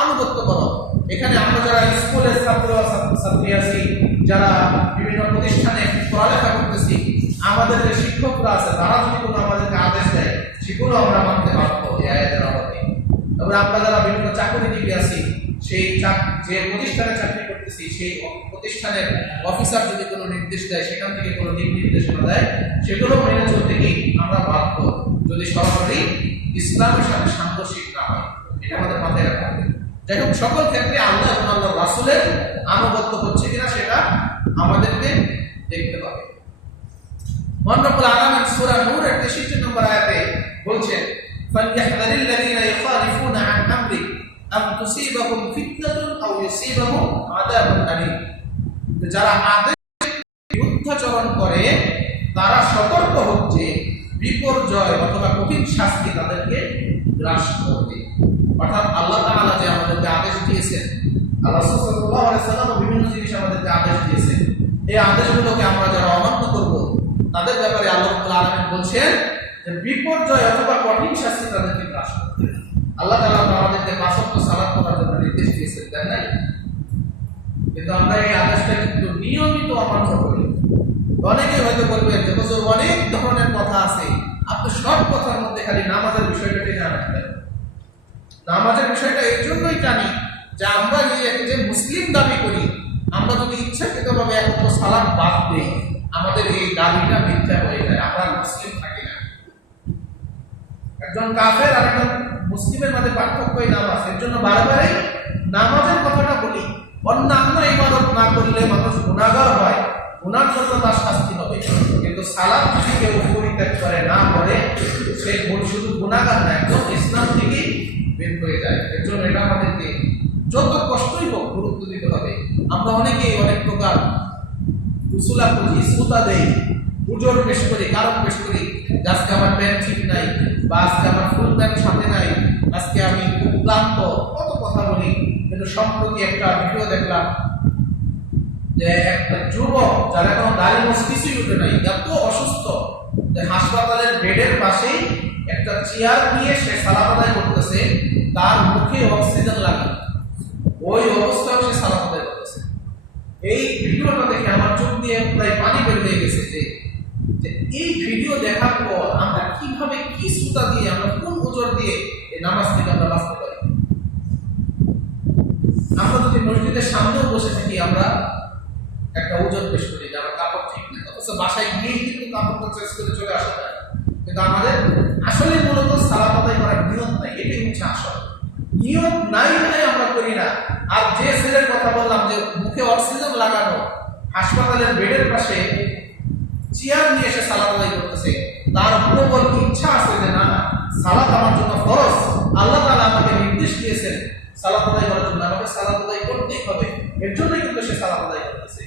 আনুগত্য করো। এখানে আমরা যারা স্কুলের ছাত্র ছাত্রী আছি, যারা বিভিন্ন প্রতিষ্ঠানে পড়ালেখা করতেছি, আমাদের যে শিক্ষকরা আছে তারা যদি কোনো আমাদেরকে আদেশ দেয় সেগুলো আমরা মানতে বাধ্য এই আয়াতের আলোকে। তবে আমরা যারা বিভিন্ন চাকরিজীবী আছি, সেই যে প্রতিষ্ঠানে চাকরি করতেছি সেই প্রতিষ্ঠানের অফিসার যদি কোনো নির্দেশ দেয়, সেখান থেকে কোনো দিক নির্দেশনা দেয়, সেগুলো মেনে চলতে কি আমরা বাধ্য, যদি সরাসরি ইসলামের সাথে সাংঘর্ষিক না হয়। এটা আমাদের মাথায় রাখতে হবে। যাই হোক, সকল ক্ষেত্রে আল্লাহ এবং আল্লাহ রাসূলের আনুগত্য হচ্ছে কিনা সেটা আমাদেরকে দেখতে হবে। মহান রব্বুল আলামিন সূরা নূরের 63 নম্বর আয়াতে বলছেন, ফালইহযারিল্লাযীনা ইখালিফুনা আন আমরি আম তুসিবাহুম ফিতনাতুন আও ইউসিবাহুম আযাবুন আলীম। যারা আদেশ বিরুদ্ধাচরণ করে তারা সতর্ক হচ্ছে বিপর্যয় অথবা কঠিন শাস্তি তাদেরকে গ্রাস করবে। অর্থাৎ আল্লাহ তাআলা যে আমাদের আমাদেরকে আদেশ দিয়েছেন, আল্লাহ সাল্লাল্লাহু আলাইহি ওয়াসাল্লাম বিভিন্ন জিনিস আমাদেরকে আদেশ দিয়েছেন। এই আদেশগুলোকে আমরা যারা অমান্য করব তাদের ব্যাপারে আল্লাহ রাব্বুল আলামিন বলছেন যে বিপর্যয় অথবা কঠিন শাস্তি তাদেরকে গ্রাস করবে। আল্লাহ তাআলা আমাদেরকে পাঁচ ওয়াক্ত সালাত পড়ার জন্য নির্দেশ দিয়েছেন, তাই না? কিন্তু আমরা এই আদেশটা কিন্তু নিয়মিত অমান্য করি। অনেকে হয়তো বলবেন যে হুজুর অনেক ধরনের কথা আছে, আপনি সব কথার মধ্যে খালি নামাজের বিষয়টা টেনে আনবেন। নামাজের বিষয়টা এই জন্যই জানি যে আমরা যে মুসলিম দাবি করি, আমরা যদি ইচ্ছাকৃতভাবে একটু সালাত বাদ দিই, আমাদের এই দাবিটা মিথ্যা হয়ে যায়, আমরা মুসলিম থাকি না। একজন কাফের আর একজন মুসলিমের মধ্যে পার্থক্যই নামাজ। এর জন্য বারবারই নামাজের কথাটা বলি। অন্যান্য ইবাদত না করলে মানুষ গুনাহগার হয়, গুনার জন্য তার শাস্তি হবে। কিন্তু সালাত যদি কেউ পরিত্যাগ করে না করে, সে শুধু গুনাহগার না, একদম ইসলাম থেকে বের হয়ে যায়। এর জন্য এটা আমাদেরকে যত কষ্টই হোক গুরুত্ব দিতে হবে। আমরা অনেকেই অনেক প্রকার উসুলা করি, সুতা দেই, উজোর পেশ করি, কারণ পেশ করি, আজকে আমার প্যান্ট ঠিক নাই, বা আজকে আমার ফুল প্যান্ট সাথে নাই, আজকে আমি খুব ক্লান্ত, কত কথা বলি। কিন্তু সম্প্রতি একটা ভিডিও দেখলাম যে একটা যুবক যার এখন দাড়ি মোছ কিছুই উঠে নাই, এত অসুস্থ যে হাসপাতালের বেডের পাশেই একটা চেয়ার নিয়ে সে সালাত আদায় করতেছে, তার মুখে অক্সিজেন লাগে, ওই অবস্থায় সে সালাত আদায় করতেছে। এই ভিডিওটা দেখে আমার চোখ দিয়ে প্রায় পানি বের হয়ে গেছে যে এই ভিডিও দেখার পর আমরা কিভাবে, কি সুতা দিয়ে, আমরা কোন ওজর দিয়ে এই নামাজ থেকে আমরা বাঁচতে পারি। আমরা যদি মসজিদের সামনেও বসে থাকি, আমরা একটা ওজন পেশ করি যে আমার কাপড় ঠিক না, অথচ বাসায় গিয়েই কিন্তু কাপড়টা চেঞ্জ করে চলে আসা যায়। কিন্তু আমাদের আসলে মূলত সালাত আদায় করার নিয়ম নাই, এটাই হচ্ছে আসল নিয়ম। নাই আমরা করি না। আর যে ছেলের কথা বললাম যে মুখে অক্সিজেন লাগানো, হাসপাতালের বেডের পাশে চেয়ার নিয়ে এসে সালাত আদায় করতেছে, তার প্রবল ইচ্ছা আছে যে না, সালাত আমার জন্য ফরজ, আল্লাহ তাআলা আমাকে নির্দেশ দিয়েছেন সালাত আদায় করার জন্য, আমাকে সালাত আদায় করতেই হবে। এর জন্যই কিন্তু সে সালাত আদায় করতেছে।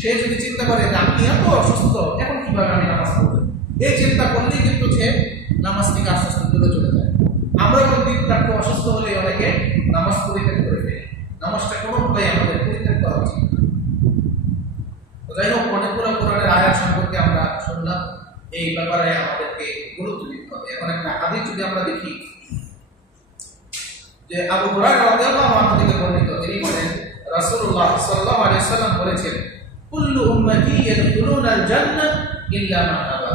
সে যদি চিন্তা করে যে আমি এত অসুস্থ, এখন কিভাবে আমি নামাজ পড়ব, এই চিন্তা করলেই কিন্তু সে নামাজ থেকে আস্তে আস্তে দূরে চলে যায়। আমরা কিন্তু একটু অসুস্থ হলে অনেকে নামাজ পরিত্যাগ করে ফেলে। নামাজটা কোনোভাবেই আমাদের পরিত্যাগ করা উচিত না। যাই হোক, অনেকগুলো কোরআনের আয়াত সম্পর্কে আমরা শুনলাম, এই ব্যাপারে আমাদেরকে গুরুত্ব দিতে হবে। এখন একটা হাদিস যদি আমরা দেখি যে আবু হুরায়রা রাদিয়াল্লাহু আনহু থেকে বর্ণিত, তিনি বলেন রাসূলুল্লাহ সাল্লাল্লাহু আলাইহি ওয়াসাল্লাম বলেছেন, কুল্লু উম্মতি ইয়াদখুলুনাল জান্নাহ ইল্লা মান আবা,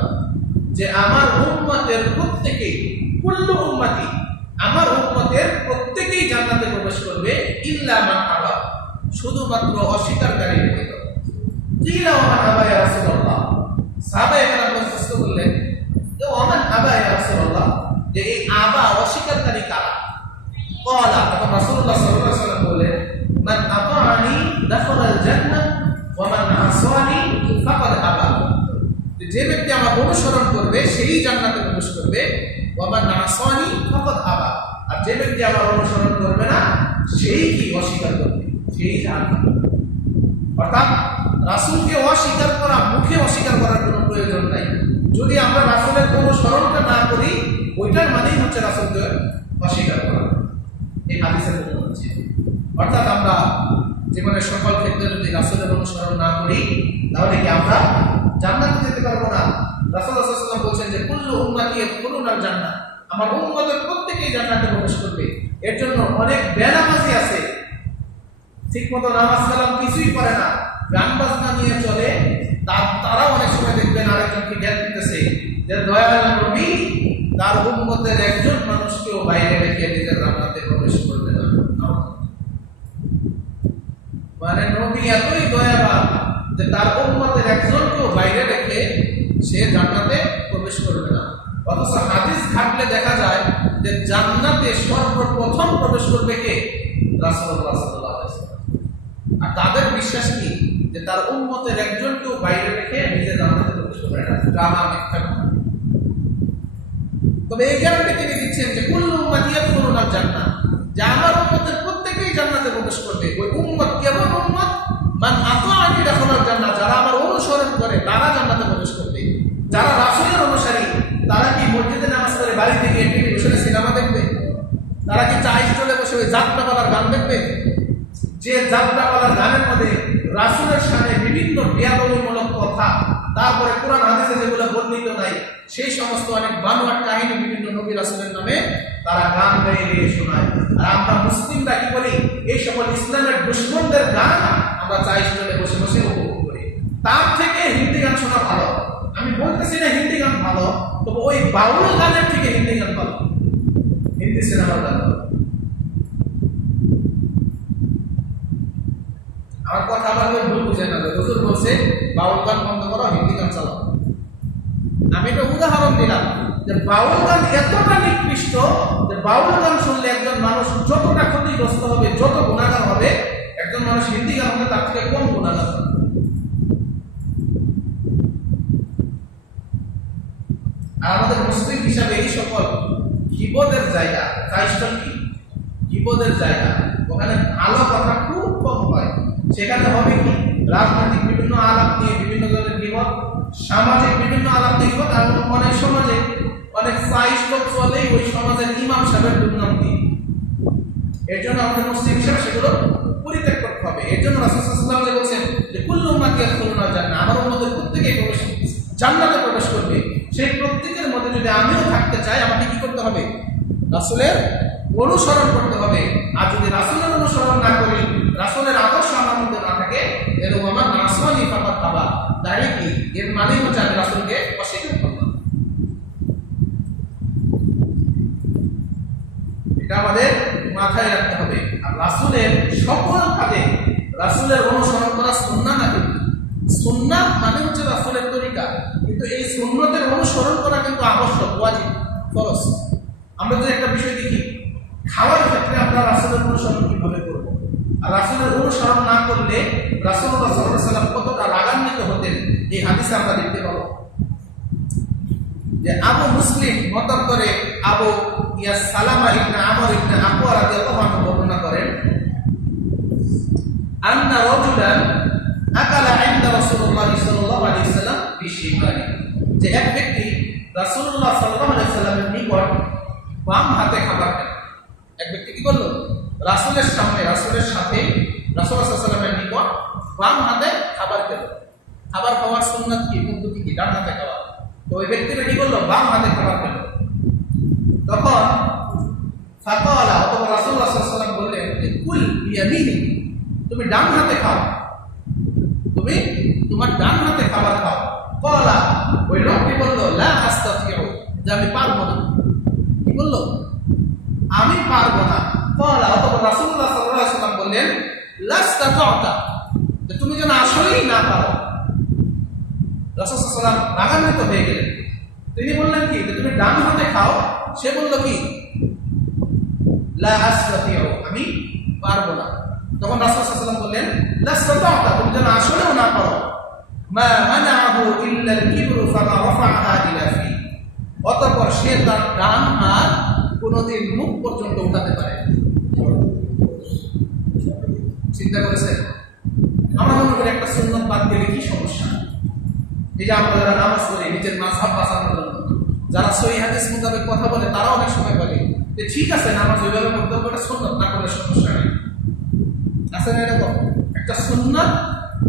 যে আমার উম্মতের প্রত্যেকেই, কুল্লু উম্মতি, আমার উম্মতের প্রত্যেকেই জান্নাতে প্রবেশ করবে, ইল্লা মান আবা, শুধুমাত্র অস্বীকারী ব্যতীত। কিলা ওমান আবা ইয়া রাসূলুল্লাহ, সাহাবায়ে কেরাম প্রশ্ন করলেন যে ওমান আবা ইয়া রাসূলুল্লাহ, যে এই আবা অস্বীকারী কারা? ক্বালা, তখন রাসূলুল্লাহ সাল্লাল্লাহু আলাইহি ওয়াসাল্লাম বললেন, মান আতাআনি দাখালাল জান্নাহ ওয়া মান আসানি ফাকাদ আবা, যে ব্যক্তি আমার অনুসরণ করবে সেই জান্নাতে প্রবেশ করবে, ওয়া মান আসানি ফাকাদ আবা, আর যে ব্যক্তি আমার অনুসরণ করবে না সেই কি অস্বীকার করবে, সেই জাহান্নামে। অর্থাৎ রাসূলকে অস্বীকার করা, মুখে অস্বীকার করার কোনো প্রয়োজন নাই। যদি আমরা রাসূলের কোনো স্মরণটা না করি, ওইটার মানেই হচ্ছে রাসূলকে অস্বীকার করা। এই হাদিসের মধ্যে হচ্ছে, অর্থাৎ আমরা জীবনের সকল ক্ষেত্রে যদি রাসূলের অনুসরণ না করি, তাহলে কি আমরা জান্নাতে যেতে পারবো না? রাসূলুল্লাহ সাল্লাল্লাহু আলাইহি ওয়াসাল্লাম বলেছেন যে কুল্লু উম্মতি ইয়াদখুলুনাল জান্নাহ, আমার উম্মতের প্রত্যেকেই জান্নাতে প্রবেশ করবে। এর জন্য অনেক বেনামাজি আছে, ঠিকমতো নামাজ কালাম কিছুই করে না, গান বাজনা নিয়ে চলে, তারা অনেক সময় দেখবেন আরেকজনকে জ্ঞান দিতেছে যে দয়াল নবী তার উম্মতের একজন মানুষকেও বাইরে রেখে নিজের জান্নাতে প্রবেশ করবে না। মানে নবী এতই দয়াবান যে তার উম্মতের একজনকেও বাইরে রেখে সে জান্নাতে প্রবেশ করবে না। অথচ হাদিস ঘাটলে দেখা যায় যে জান্নাতে সর্বপ্রথম প্রবেশ করবে কে? রাসূলুল্লাহ সাল্লাল্লাহু আলাইহি ওয়াসাল্লাম। আর তাদের বিশ্বাস কি যে তার উম্মতের একজনকেও বাইরে রেখে নিজে জান্নাতে প্রবেশ করবে না। জানা মিথ্যা। তবে এই গ্যারান্টি তিনি দিচ্ছেন যে কুল্লু উম্মতি ইয়াদখুলুনাল জান্নাহ, যে আমার উম্মতের প্রত্যেকেই জান্নাতে প্রবেশ করবে। ওই উম্মত কেমন উম্মত? মান আতাআনি দাখালাল জান্নাহ, যারা আমার অনুসরণ করে তারা জান্নাতে প্রবেশ করবে। যারা রাসূলের অনুসারী, তারা কি মসজিদে নামাজ পড়ে বাড়ি থেকে টিভি বসে সিনেমা দেখবে? তারা কি চা স্টলে বসে ওই যাত্রাপালার গান দেখবে যে যাত্রাপালা গানের মধ্যে রাসূলের সামনে বিভিন্ন বিয়াদবিমূলক কথা, তারপরে কোরআন হাদিসে যেগুলো বর্ণিত নাই সেই সমস্ত অনেক বানোয়াট কাহিনী বিভিন্ন নবী রাসূলের নামে তারা গান গাইয়ে শোনায়। আর আমরা মুসলিমরা কি বলি, এই সকল ইসলামের দুশমনদের গান আমরা চাই শুনে বসে বসে উপভোগ করি। তার থেকে হিন্দি গান শোনা ভালো। আমি বলতেছি না হিন্দি গান ভালো, তবে ওই বাউল গানের থেকে হিন্দি গান ভালো, হিন্দি সিনেমার গান ভালো। আমার কথা আবার ভুল বুঝে না, হুজুর বলছে বাউল গান বন্ধ করো, হিন্দি গান চালাও। আমি একটা উদাহরণ দিলাম যে বাউল গান এতটা নিকৃষ্ট যে বাউল গান শুনলে একজন মানুষ যতটা ক্ষতিগ্রস্ত হবে, যত গুণাগার হবে, একজন মানুষ হিন্দি গান হলে তার থেকে কম গুণাগার হবে। আর আমাদের মুসলিম হিসাবে এই সকল গীবতের জায়গা, চাইস্টল কি গীবতের জায়গা, ওখানে ভালো কথা খুব কম হয়। সেখানে হবে কি রাজনৈতিক বিভিন্ন আলাপ নিয়ে বিভিন্ন ধরনের গীবত, সামাজিক বিভিন্ন আলাপ নিয়ে গীবত। আর অনেক সমাজে অনেক সাইজ লোক চলে ওই সমাজের ইমাম সাহেবের দুর্নাম দিয়ে। এর জন্য আমাদের মুসলিম হিসাবে সেগুলো পরিত্যাগ করতে হবে। এর জন্য রাসূল সাল্লাল্লাহু আলাইহি ওয়াসাল্লাম বলেছেন যে কুল্লু উম্মতি ইয়াদখুলুনা জান্নাহ, আমার উম্মতের প্রত্যেকেই জান্নাতে প্রবেশ করবে। সেই প্রত্যেকের মধ্যে যদি আমিও থাকতে চাই, আমাকে কি করতে হবে? রাসূলের অনুসরণ করতে হবে। আর যদি রাসূলের অনুসরণ না করি, রাসূলের আদর্শ আমার মধ্যে না থাকে, এরকম আমার নাসওয়ানি ফাকাত তাবা, তাই কি এর মানে হচ্ছে আমি রাসূলকে অস্বীকার করলাম। এটা আমাদের মাথায় রাখতে হবে। আর রাসূলের সকল কাজে রাসূলের অনুসরণ করা সুন্নাহ না, কিন্তু সুন্নাহ মানে হচ্ছে রাসূলের তরিকা, কিন্তু এই সুন্নতের অনুসরণ করা কিন্তু আবশ্যক, ওয়াজিব, ফরজ। আমরা যদি একটা বিষয় দেখি, খাওয়ার ক্ষেত্রে আমরা রাসূলের অনুসরণ কিভাবে করব? আর রাসূলের অনুসরণ না করলে রাসূলুল্লাহ সাল্লাল্লাহু আলাইহি ওয়াসাল্লাম কতটা রাগান্বিত হতেন এই হাদিসে আমরা দেখতে পাবো। যে আবু মুসলিম মতান্তরে আবু সালামা ইবনে আমর ইবনে আকওয়া রাদিয়াল্লাহু আনহু বর্ণনা করেন, আন্না রাজুলান আকালা ইনদা রাসূলুল্লাহ সাল্লাল্লাহু আলাইহি ওয়াসাল্লাম বিশিমালি, যে এক ব্যক্তি রাসূলুল্লাহ সাল্লাল্লাহু আলাইহি ওয়াসাল্লামের নিকট বাম হাতে খাবার খেলেন। এক ব্যক্তি কি করলো? রাসূলের সামনে, রাসূলের সাথে রাসূল সাল্লাল্লাহু আলাইহি ওয়াসাল্লামের নিকট বাম হাতে খাবার খেল। খাবার খাওয়ার সুন্নাত কি, পদ্ধতি কি? ডান হাতে খাওয়া। তো ওই ব্যক্তিটা কি করলো? বাম হাতে খাবার খেল। তখন ফাকালা, অথবা রাসূলুল্লাহ সাল্লাল্লাহু আলাইহি ওয়াসাল্লাম বললেন যে কুল বিয়ামিনি, তুমি ডান হাতে খাও, তুমি তোমার ডান হাতে খাবার খাও। কলা, ওই লোকটি বলল লা আস্তাতিউ, যে আমি পারবো না। কি বললো? আমি পারবো না। কলা, অথবা রাসূলুল্লাহ সাল্লাল্লাহু আলাইহি ওয়াসাল্লাম বললেন লাস্তাতা, যে তুমি যেন আসলেই না পারো। রাসূল সাল্লাল্লাহু আলাইহি ওয়াসাল্লাম রাগান্বিত হয়ে গেলেন। তিনি বললেন কি, যে তুমি ডান হাতে খাও। সে বলল কি লা আস্তাতিউ, আমি পারবো না। তখন রাসূল সাল্লাল্লাহু আলাইহি ওয়াসাল্লাম বললেন লাস্তাতা, তুমি যেন আসলেও না পারো। মা মানাহু ইল্লা আল-কিবরু ফামা রাফাআহা ইলা ফি, অতঃপর সে তার ডান হাত কোনদিন মুখ পর্যন্ত উঠাতে পারে। চিন্তা করেছেন? আমরা মনে করি একটা সুন্নাত বাদ গেলে কি সমস্যা? এই যে আমরা যারা নামাজ পড়ি নিজের মাযহাব বাঁচানোর জন্য, যারা সহিহ হাদিস মোতাবেক কথা বলে, তারা অনেক সময় বলে যে ঠিক আছে নামাজ ওইভাবে পড়তে হবে, এটা সুন্নাত, না করলে সমস্যা নেই। আছে না এরকম? একটা সুন্নাত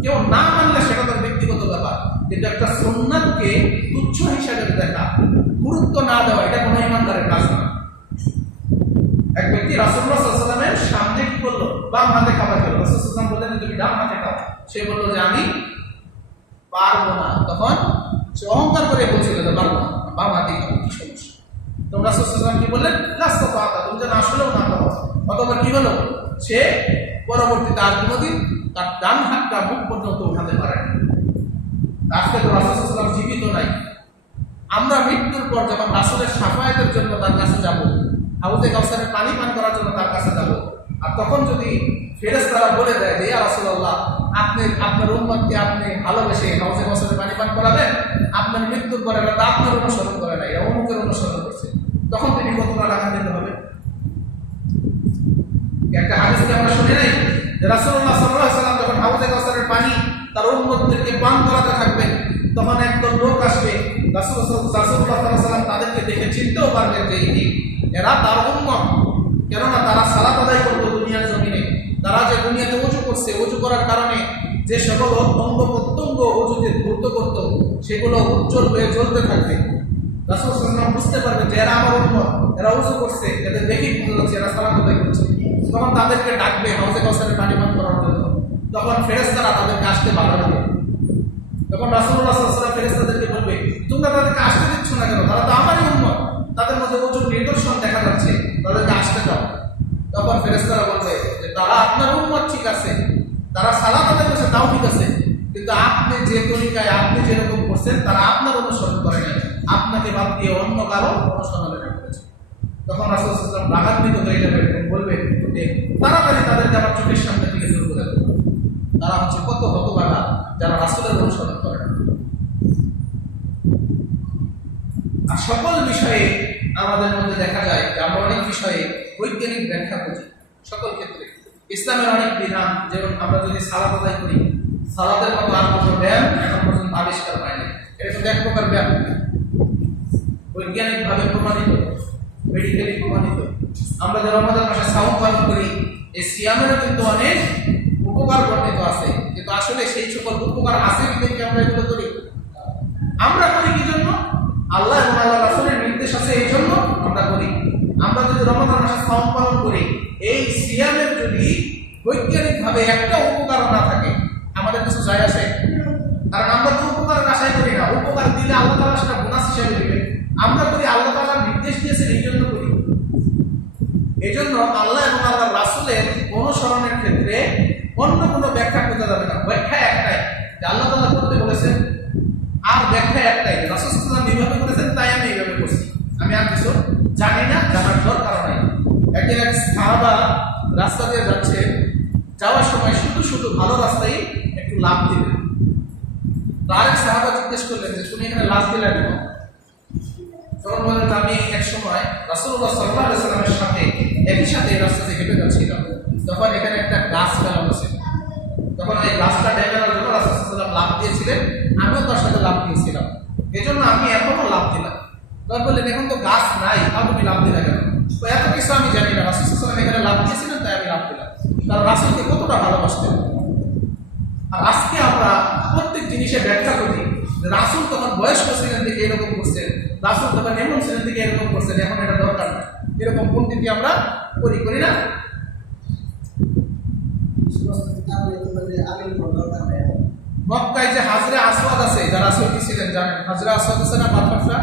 কেউ না মানলে সেটা তার ব্যক্তিগত ব্যাপার, কিন্তু একটা সুন্নাতকে তুচ্ছ হিসাবে দেখা, গুরুত্ব না দেওয়া, এটা কোনো ইমানদারের কাজ না। এক ব্যক্তি রাসূলুল্লাহ সাল্লাল্লাহু আলাইহি ওয়াসাল্লামের সামনে কি করলো? বাম হাতে খাবার খেলো। রাসূল সাল্লাল্লাহু আলাইহি ওয়াসাল্লাম বললেন তুমি ডান হাতে খাও। সে বলল যে আমি পারবো না। তখন সে অহংকার করে বলছিল যে পারবো না, বাম হাতে খাবো, কি সমস্যা? তো রাসূল সাল্লাল্লাহু আলাইহি ওয়াসাল্লাম কি বললেন? লাস্তাতা, তুমি যেন আসলেও না পারো। অতঃপর কি হলো? সে পরবর্তীতে আর কোনোদিন তার ডান হাতটা মুখ পর্যন্ত উঠাতে পারে না। আজকে তো রাসূল সাল্লাল্লাহু আলাইহি ওয়াসাল্লাম জীবিত নাই। আমরা মৃত্যুর পর যখন রাসূলের শাফায়াতের জন্য তার কাছে যাব, হাউজে কাউসারের পানি পান করার জন্য তার কাছে যাব, আর তখন যদি ফেরেশতারা বলে দেয় যে ইয়া রাসূলুল্লাহ, আপনি আপনার উম্মতকে আপনি ভালোবেসে হাউজে কাউসারের পানি পান করাবেন, আপনার মৃত্যুর পরে এটা আপনার অনুসরণ করে না, এটা অমুকের অনুসরণ করছে, তখন তিনি কতটা রাগান্বিত হবে? একটা হাদিসে আমরা শুনে নাই যে রাসূলুল্লাহ সাল্লাল্লাহু আলাইহি ওয়াসাল্লাম যখন হাউজে কাউসারের পানি তার উম্মতদেরকে পান করাতে থাকবেন, তখন একদল লোক আসবে, রাসূলুল্লাহ সাল্লাল্লাহু আলাইহি ওয়াসাল্লাম তাদেরকে দেখে চিনতেও পারবেন যে এরা তার উম্মত, কেননা তারা সালাত আদায় করতো দুনিয়ার জমিনে, তারা যে দুনিয়াতে ওযু করছে, ওযু করার কারণে যে সকল অঙ্গ প্রত্যঙ্গ ওযুতে ধূর্ত করত সেগুলো উজ্জ্বল হয়ে জ্বলতে থাকবে। রাসূল সাল্লাল্লাহু আলাইহি ওয়াসাল্লাম বুঝতে পারবে যে এরা আমার উম্মত, এরা ওযু করছে, এদের দেখেই বুঝতে পারছে এরা সালাত আদায় করছে। তখন তাদেরকে ডাকবে হাউজে কাউসারের পানি পান করার জন্য। তখন ফেরেশতারা তাদেরকে আসতে বাধা দেবে। তখন রাসূলুল্লাহ সাল্লাল্লাহু আলাইহি ওয়াসাল্লাম ফেরেশতাদেরকে বলবে, তোমরা তাদেরকে আসতে দিচ্ছ না কেন? তারা তো আমারই উম্মত, তাদের মধ্যে ওযুর নিদর্শন দেখা যাচ্ছে, তাদেরকে আসতে দাও। তখন ফেরেশতারা বলবে যে তারা আপনার উম্মত ঠিক আছে, তারা সালাত আদায় করছে তাও ঠিক আছে, কিন্তু আপনি যে তরিকায় আপনি যেরকম করছেন তারা আপনার অনুসরণ করে নাই, আপনাকে বাদ দিয়ে অন্য কারো অনুসরণে করেছে। তখন রাসূল সাল্লাল্লাহু আলাইহি ওয়াসাল্লাম রাগান্বিত হয়ে যাবে এবং বলবে যে তাড়াতাড়ি তাদেরকে আমার চোখের সামনে থেকে দূর করে দাও। তারা হচ্ছে কত হতভাগা যারা রাসূলের অনুসরণ করে না। আর সকল বিষয়ে আমাদের মধ্যে দেখা যায় যে আমরা অনেক বিষয়ে বৈজ্ঞানিক ব্যাখ্যা বুঝি। সকল ক্ষেত্রে ইসলামের অনেক বিধান, যেমন আমরা যদি সালাত আদায় করি, সালাতের মতো আর কোনো ব্যায়াম এখন পর্যন্ত আবিষ্কার হয়নি। এটা কিন্তু এক প্রকার ব্যায়াম, বৈজ্ঞানিকভাবে প্রমাণিত, মেডিকেলি প্রমাণিত। আমরা যে রমজান মাসে সাওম পালন করি, এই সিয়ামেরও কিন্তু অনেক উপকার বর্ণিত আছে, কিন্তু আসলে সেই সকল উপকার আছে কিন্তু আমরা এগুলো করি। আমরা করি কি জন্য? আল্লাহ এবং আল্লাহ রাসূলের নির্দেশ আছে এই জন্য আমরা করি। আমরা যদি রমজান মাসে সাওম পালন করি, এই সিয়ামের যদি বৈজ্ঞানিকভাবে একটা উপকার না থাকে আমাদের কিছু যায় আসে? কারণ আমরা তো উপকারের আশাই করি না, উপকার দিলে আল্লাহ তাআলা সেটা বোনাস হিসেবে দিবেন। আমরা করি আল্লাহ তাআলা নির্দেশ দিয়েছেন এই জন্য করি। এই জন্য আল্লাহ এবং আল্লাহ রাসূলের অনুসরণের ক্ষেত্রে অন্য কোনো ব্যাখ্যা খোঁজা যাবে না। ব্যাখ্যা একটাই যে আল্লাহ তাআলা করতে বলেছেন, আর ব্যাখ্যা একটাই রাসূল সাল্লাল্লাহু আলাইহি ওয়াসাল্লাম এইভাবে করেছেন তাই আমি এইভাবে করছি, আমি আর কিছু জানি না, জানার দরকার নাই। একদিন এক সাহাবা রাস্তা দিয়ে যাচ্ছে, যাওয়ার সময় শুধু শুধু ভালো রাস্তায় একটু লাফ দিলেন। তো আরেক সাহাবা জিজ্ঞেস করলেন যে তুমি এখানে লাফ দিলে কেন? তখন বললেন আমি এক সময় রাসূলুল্লাহ সাল্লাল্লাহু আলাইহি ওয়াসাল্লামের সাথে একই সাথে এই রাস্তা দিয়ে হেঁটে যাচ্ছিলাম, তখন এখানে একটা গাছ ফেলানো ছিল, তখন এই গাছটা ডেকানোর জন্য রাসূল সাল্লাল্লাহু আলাইহি ওয়াসাল্লাম লাফ দিয়েছিলেন, আমিও তার সাথে লাফ দিয়েছিলাম, এই জন্য আমি এখনো লাফ দিলাম। তখন বললেন এখন তো গাছ নাই, তাও তুমি লাফ দিলে কেন? তো এত কিছু আমি জানি না, রাসূল সাল্লাল্লাহু আলাইহি ওয়াসাল্লাম এখানে লাফ দিয়েছিলেন তাই আমি লাফ দিলাম। কারণ রাসূলকে কতটা ভালোবাসতেন। আর আজকে আমরা প্রত্যেক জিনিসে ব্যাখ্যা করি, রাসূল তখন বয়স্ক ছিলেন দিকে এরকম করছেন, রাসূল তখন এমন ছিলেন দিকে এরকম করছেন, এখন এটা দরকার না, এরকম পণ্ডিতি আমরা করি না। মক্কায় যে হাজরে আসওয়াদ আছে, যারা রাসূল কি ছিলেন জানেন? হাজরে আসওয়াদ আছে না, পাথরটা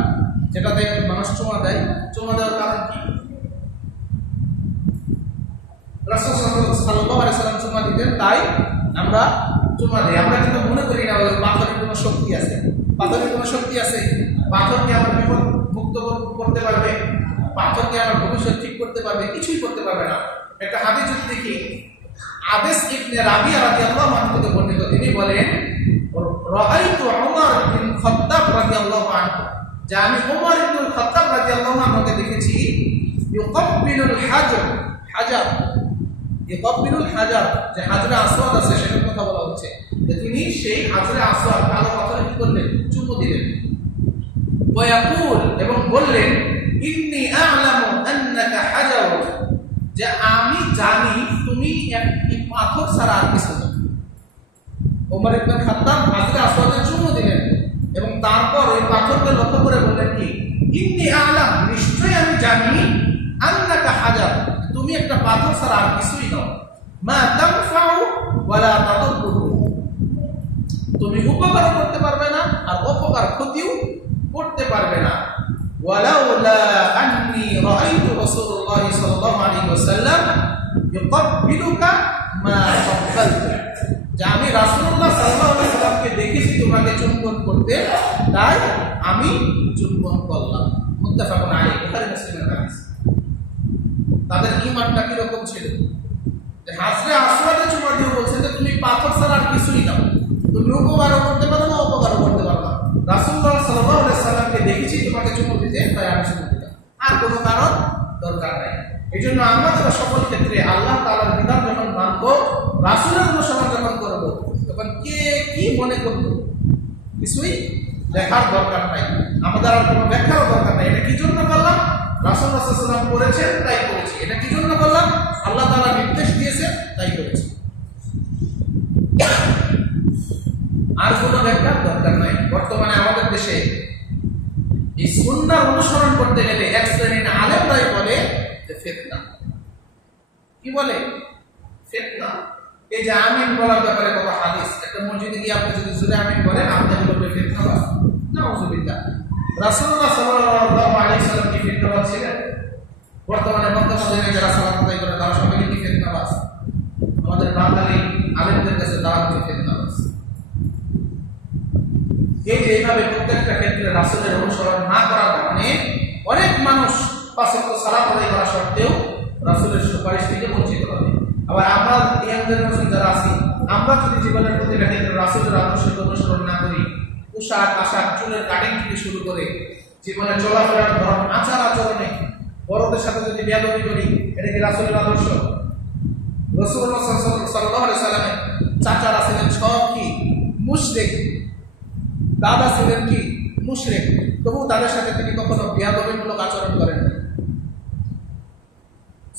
যেটাতে মানুষ চুমা দেয়, চুমা দেওয়ার কারণ কি? রাসূল সাল্লাল্লাহু আলাইহি ওয়াসাল্লাম চুমা দিতেন তাই আমরা চুমা দিই। আমরা কিন্তু মনে করি না ওই পাথরের কোনো শক্তি আছে। পাথরের কোনো শক্তি আছে? পাথরকে আমার বিপদ মুক্ত করতে পারবে? পাথরকে আমার ভবিষ্যৎ ঠিক করতে পারবে? কিছুই করতে পারবে না। একটা হাদিস যদি দেখি, আবেস ইবনে রাবিয়া রাদিয়াল্লাহু আনহু থেকে বর্ণিত, তিনি বলেন রাআইতু উমর বিন খাত্তাব রাদিয়াল্লাহু আনহু, যে আমি উমর ইবনে খাত্তাব রাদিয়াল্লাহু আনহুকে দেখেছি ইউকাব্বিলুল হাজার, ইউকাব্বিলুল হাজার, যে হাজরে আসওয়াদ আছে সেটার কথা বলা হচ্ছে, যে তিনি সেই হাজরে আসওয়াদ কালো পাথরে কি করলেন? চুমু দিলেন। ওয়া ইয়াকুল, এবং বললেন ইন্নী আ'লামু আন্নাকা হাজার, যে আমি জানি তুমি একটি পাথর ছাড়া আর কিছু না। ওমর ইবনে খাত্তাব হাজরে আসওয়াদে চুমু দিলেন এবং তারপর ওই পাথরকে লক্ষ্য করে বললেন কি, ইন্নী আ'লাম, নিশ্চয়ই আমি জানি, আন্নাকা হাজার, তুমি একটা পাথর ছাড়া আর কিছুই নও, মা তানফাউ ওয়ালা তাদুররু, তুমি উপকার করতে পারবে না আর অপকার ক্ষতিও করতে পারবে না। ওয়ালাউলা আন্নী রাআইতু রাসূলুল্লাহ সাল্লাল্লাহু আলাইহি ওয়াসাল্লাম ইউকাব্বিলুকা মা কাব্বালতু, যে আমি রাসূলুল্লাহ সাল্লাল্লাহু আলাইহি ওয়াসাল্লামকে দেখেছি তোমাকে চুম্বন করতে, তাই আমি চুম্বন করলাম। মুত্তাফাকুন আলাইহি, বুখারী মুসলিমের হাদিস। তাদের ঈমানটা কি রকম ছিল? যে হাজরে আসওয়াদে চুমা দিয়ে বলছে যে তুমি পাথর ছাড়া আর কিছুই নাও, তুমি উপকারও করতে পারো না অপকারও করতে পারো না। রাসূলুল্লাহ সাল্লাল্লাহু আলাইহি ওয়াসাল্লামকে দেখেছি তোমাকে চুমু দিতে, তাই আমি চুমু দিলাম, আর কোনো কারণ দরকার নাই। এই জন্য আমরা যারা সকল ক্ষেত্রে আল্লাহ তাআলার বিধান যখন মানবো, রাসূলের অনুসরণ যখন করবো, তখন কে কি মনে করবো কিছুই দেখার দরকার নাই, আমাদের আর কোনো ব্যাখ্যারও দরকার নাই। এটা কি জন্য করলাম? রাসূলুল্লাহ সাল্লাল্লাহু আলাইহি ওয়াসাল্লাম করেছেন তাই করেছি। এটা কি জন্য করলাম? আল্লাহ তাআলা নির্দেশ দিয়েছেন তাই করেছি। দরকার নাই। বর্তমানে আমাদের দেশে এই সুন্নাহ অনুসরণ করতে গেলে এক শ্রেণীর আলেমরাই বলে যে ফিতনা। কি বলে? ফিতনা। এই যে আমিন বলার ব্যাপারে কত হাদিস, একটা মসজিদে গিয়ে আপনি যদি জোরে আমিন বলেন আপনি বলবেন ফিতনাবাজ। নাউযুবিল্লাহ। রাসূলুল্লাহ সাল্লাল্লাহু আলাইহি ওয়াসাল্লাম কি ফিতনাবাজ ছিলেন? বর্তমানে মধ্যে যারা সালাত আদায় করে তারা সবাই কি ফিতনাবাজ? আমাদের বাঙালি আলেমদের কাছে তারা হচ্ছে ফিতনাবাজ। এই যে এইভাবে প্রত্যেকটা ক্ষেত্রে রাসূলের অনুসরণ না করার কারণে অনেক মানুষ পাঁচ ওয়াক্ত সালাত আদায় করা সত্ত্বেও রাসূলের সুপারিশ থেকে বঞ্চিত হবে। আবার আমরা ইয়াংদের মুসলিম যারা আছি, আমরা যদি জীবনের প্রতিটা ক্ষেত্রে রাসূলের আদর্শকে অনুসরণ না করি, পোশাক আশাক চুলের কাটিং থেকে শুরু করে জীবনে চলাফেরার ধরন আচার আচরণে বড়দের সাথে যদি বেয়াদবি করি, এটা কি রাসূলের আদর্শ? রাসূলুল্লাহ সাল্লাল্লাহু আলাইহি সাল্লামের চাচারা ছিলেন সব কি মুশরিক, দাদা ছিলেন কি মুশরিক, তবু তাদের সাথে তিনি কখনো বেয়াদবিমূলক আচরণ করেন না।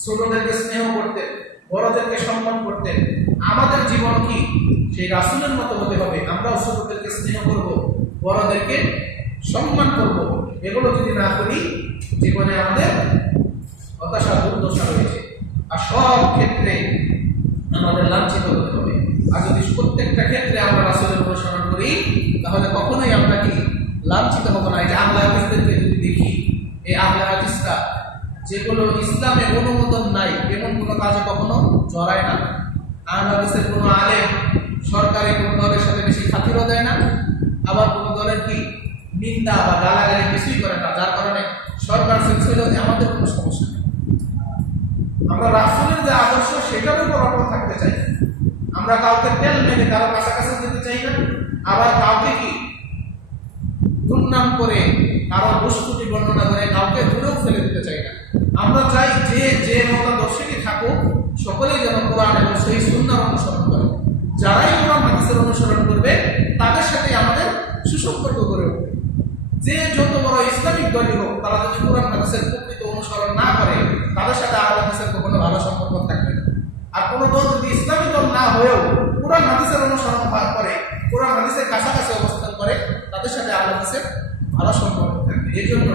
ছোটদেরকে স্নেহ করতেন, বড়দেরকে সম্মান করতেন। আমাদের জীবন কি সেই রাসূলের মতো হতে হবে। আমরাও ছোটদেরকে স্নেহ করব, বড়দেরকে সম্মান করব। এগুলো যদি না করি জীবনে আমাদের হতাশা দুর্দশা রয়েছে। আর সব ক্ষেত্রে আমাদের লাঞ্ছিত হতে হবে। আর যদি প্রত্যেকটা ক্ষেত্রে আমরা রাসূলের অনুসরণ করি তাহলে কখনোই আমরা কি লাঞ্ছিত হব না। এই যে আহলে হাদিসদেরকে যদি দেখি, এই আহলে হাদিসরা যেগুলো ইসলামে অনুমোদন নাই এমন কোনো কাজে কখনো জড়ায় না। আহলে হাদিসের কোনো আলেম সরকারি কোনো দলের সাথে বেশি খাতিরও দেয় না, আবার কোনো দলের কি নিন্দা বা গালাগালি কিছুই করে না, যার কারণে সরকার সিলসিলা আমাদের কোনো সমস্যা নেই। আমরা রাসূলের যে আদর্শ সেটার উপর অটল থাকতে চাই। আমরা কাউকে তেল মেরে কারো কাছাকাছি যেতে চাই না, আবার কাউকে কি দুর্নাম করে কারো দুষ্কৃতি বর্ণনা করে কাউকে দূরেও ফেলে দিতে চাই না। আমরা চাই যে মতাদর্শী থাকুক সকলেই যেন কোরআন এবং সেই সুন্নাহ অনুসরণ করে। যারাই কোরআন হাদিসের অনুসরণ করবে তাদের সাথে আমাদের সুসম্পর্ক গড়ে উঠবে। যে যত বড় ইসলামিক দলই হোক, তারা যদি কোরআন হাদিসের প্রকৃত অনুসরণ না করে তাদের সাথে আহলে হাদিসের কখনো ভালো সম্পর্ক থাকবে না। আর কোনো দল যদি ইসলামিক দল না হয়েও কোরআন হাদিসের অনুসরণ করে, কোরআন হাদিসের কাছাকাছি অবস্থান করে, তাদের সাথে আহলে হাদিসের ভালো সম্পর্ক থাকবে। এই জন্য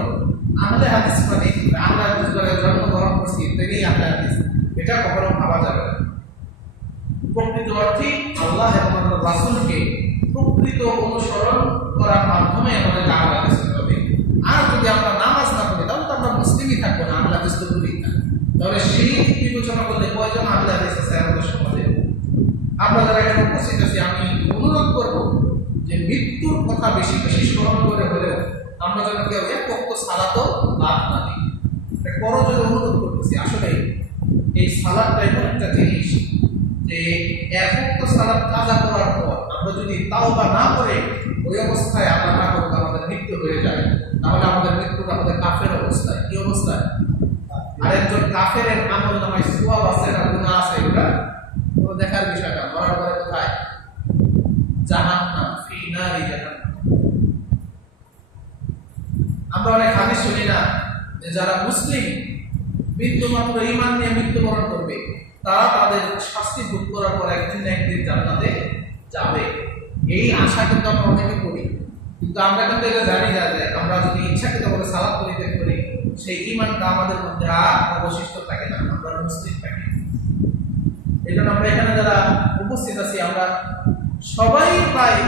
আহলে হাদিস মানে আহলে হাদিস দলের জন্মগ্রহণ করছি এটাই আহলে হাদিস, এটা কখনো ভাবা যাবে না। প্রকৃত অর্থে আল্লাহ এবং রাসূলকে প্রকৃত অনুসরণ করার মাধ্যমে আমাদের আহলে হাদিস হতে হবে। আর যদি আমরা নামাজ না পড়ি তাহলে তো আমরা মুসলিমই থাকবো না, আহলে হাদিস তো দূরেই না। তাহলে সেই বিবেচনা করলে কয়জন আহলে হাদিস আছে আমাদের সমাজে? আমরা যারা এখানে উপস্থিত আছি, আমি অনুরোধ করব যে মৃত্যুর কথা বেশি বেশি স্মরণ করে হলেও আমরা যেন কেউ এক ওয়াক্ত সালাতও বাদ না দিই। করজোরে অনুরোধ করতেছি। আসলে এই সালাতটা এমন একটা জিনিস যে এক ওয়াক্ত সালাত কাজা করার পর আমরা যদি তাওবা না করে ওই অবস্থায় আমরা না করতে আমাদের মৃত্যু হয়ে যায়, তাহলে আমাদের মৃত্যুটা আমাদের কাফের অবস্থায়। কি অবস্থায়? আরেকজন কাফের আমল নামায় সওয়াব আছে না গুনাহ আছে, এটা পুরো দেখার বিষয় না। মরার পরে কোথায়? জাহান্নাম, ফি নারি জাহান্নাম। আমরা অনেক হাদিস শুনি না যে যারা মুসলিম বিন্দুমাত্র ঈমান নিয়ে মৃত্যুবরণ করবে তারা তাদের শাস্তি ভোগ করার পর একদিন না একদিন জান্নাতে যাবে। এই আশা কিন্তু আমরা অনেকে করি, কিন্তু আমরা কিন্তু এটা জানি না যে আমরা যদি ইচ্ছাকৃতভাবে সালাত পরিত্যাগ করি সেই ঈমানটা আমাদের মধ্যে আর অবশিষ্ট থাকে না, আমরা মুসলিম থাকি। এই জন্য আমরা এখানে যারা উপস্থিত আছি আমরা সবাই প্রায়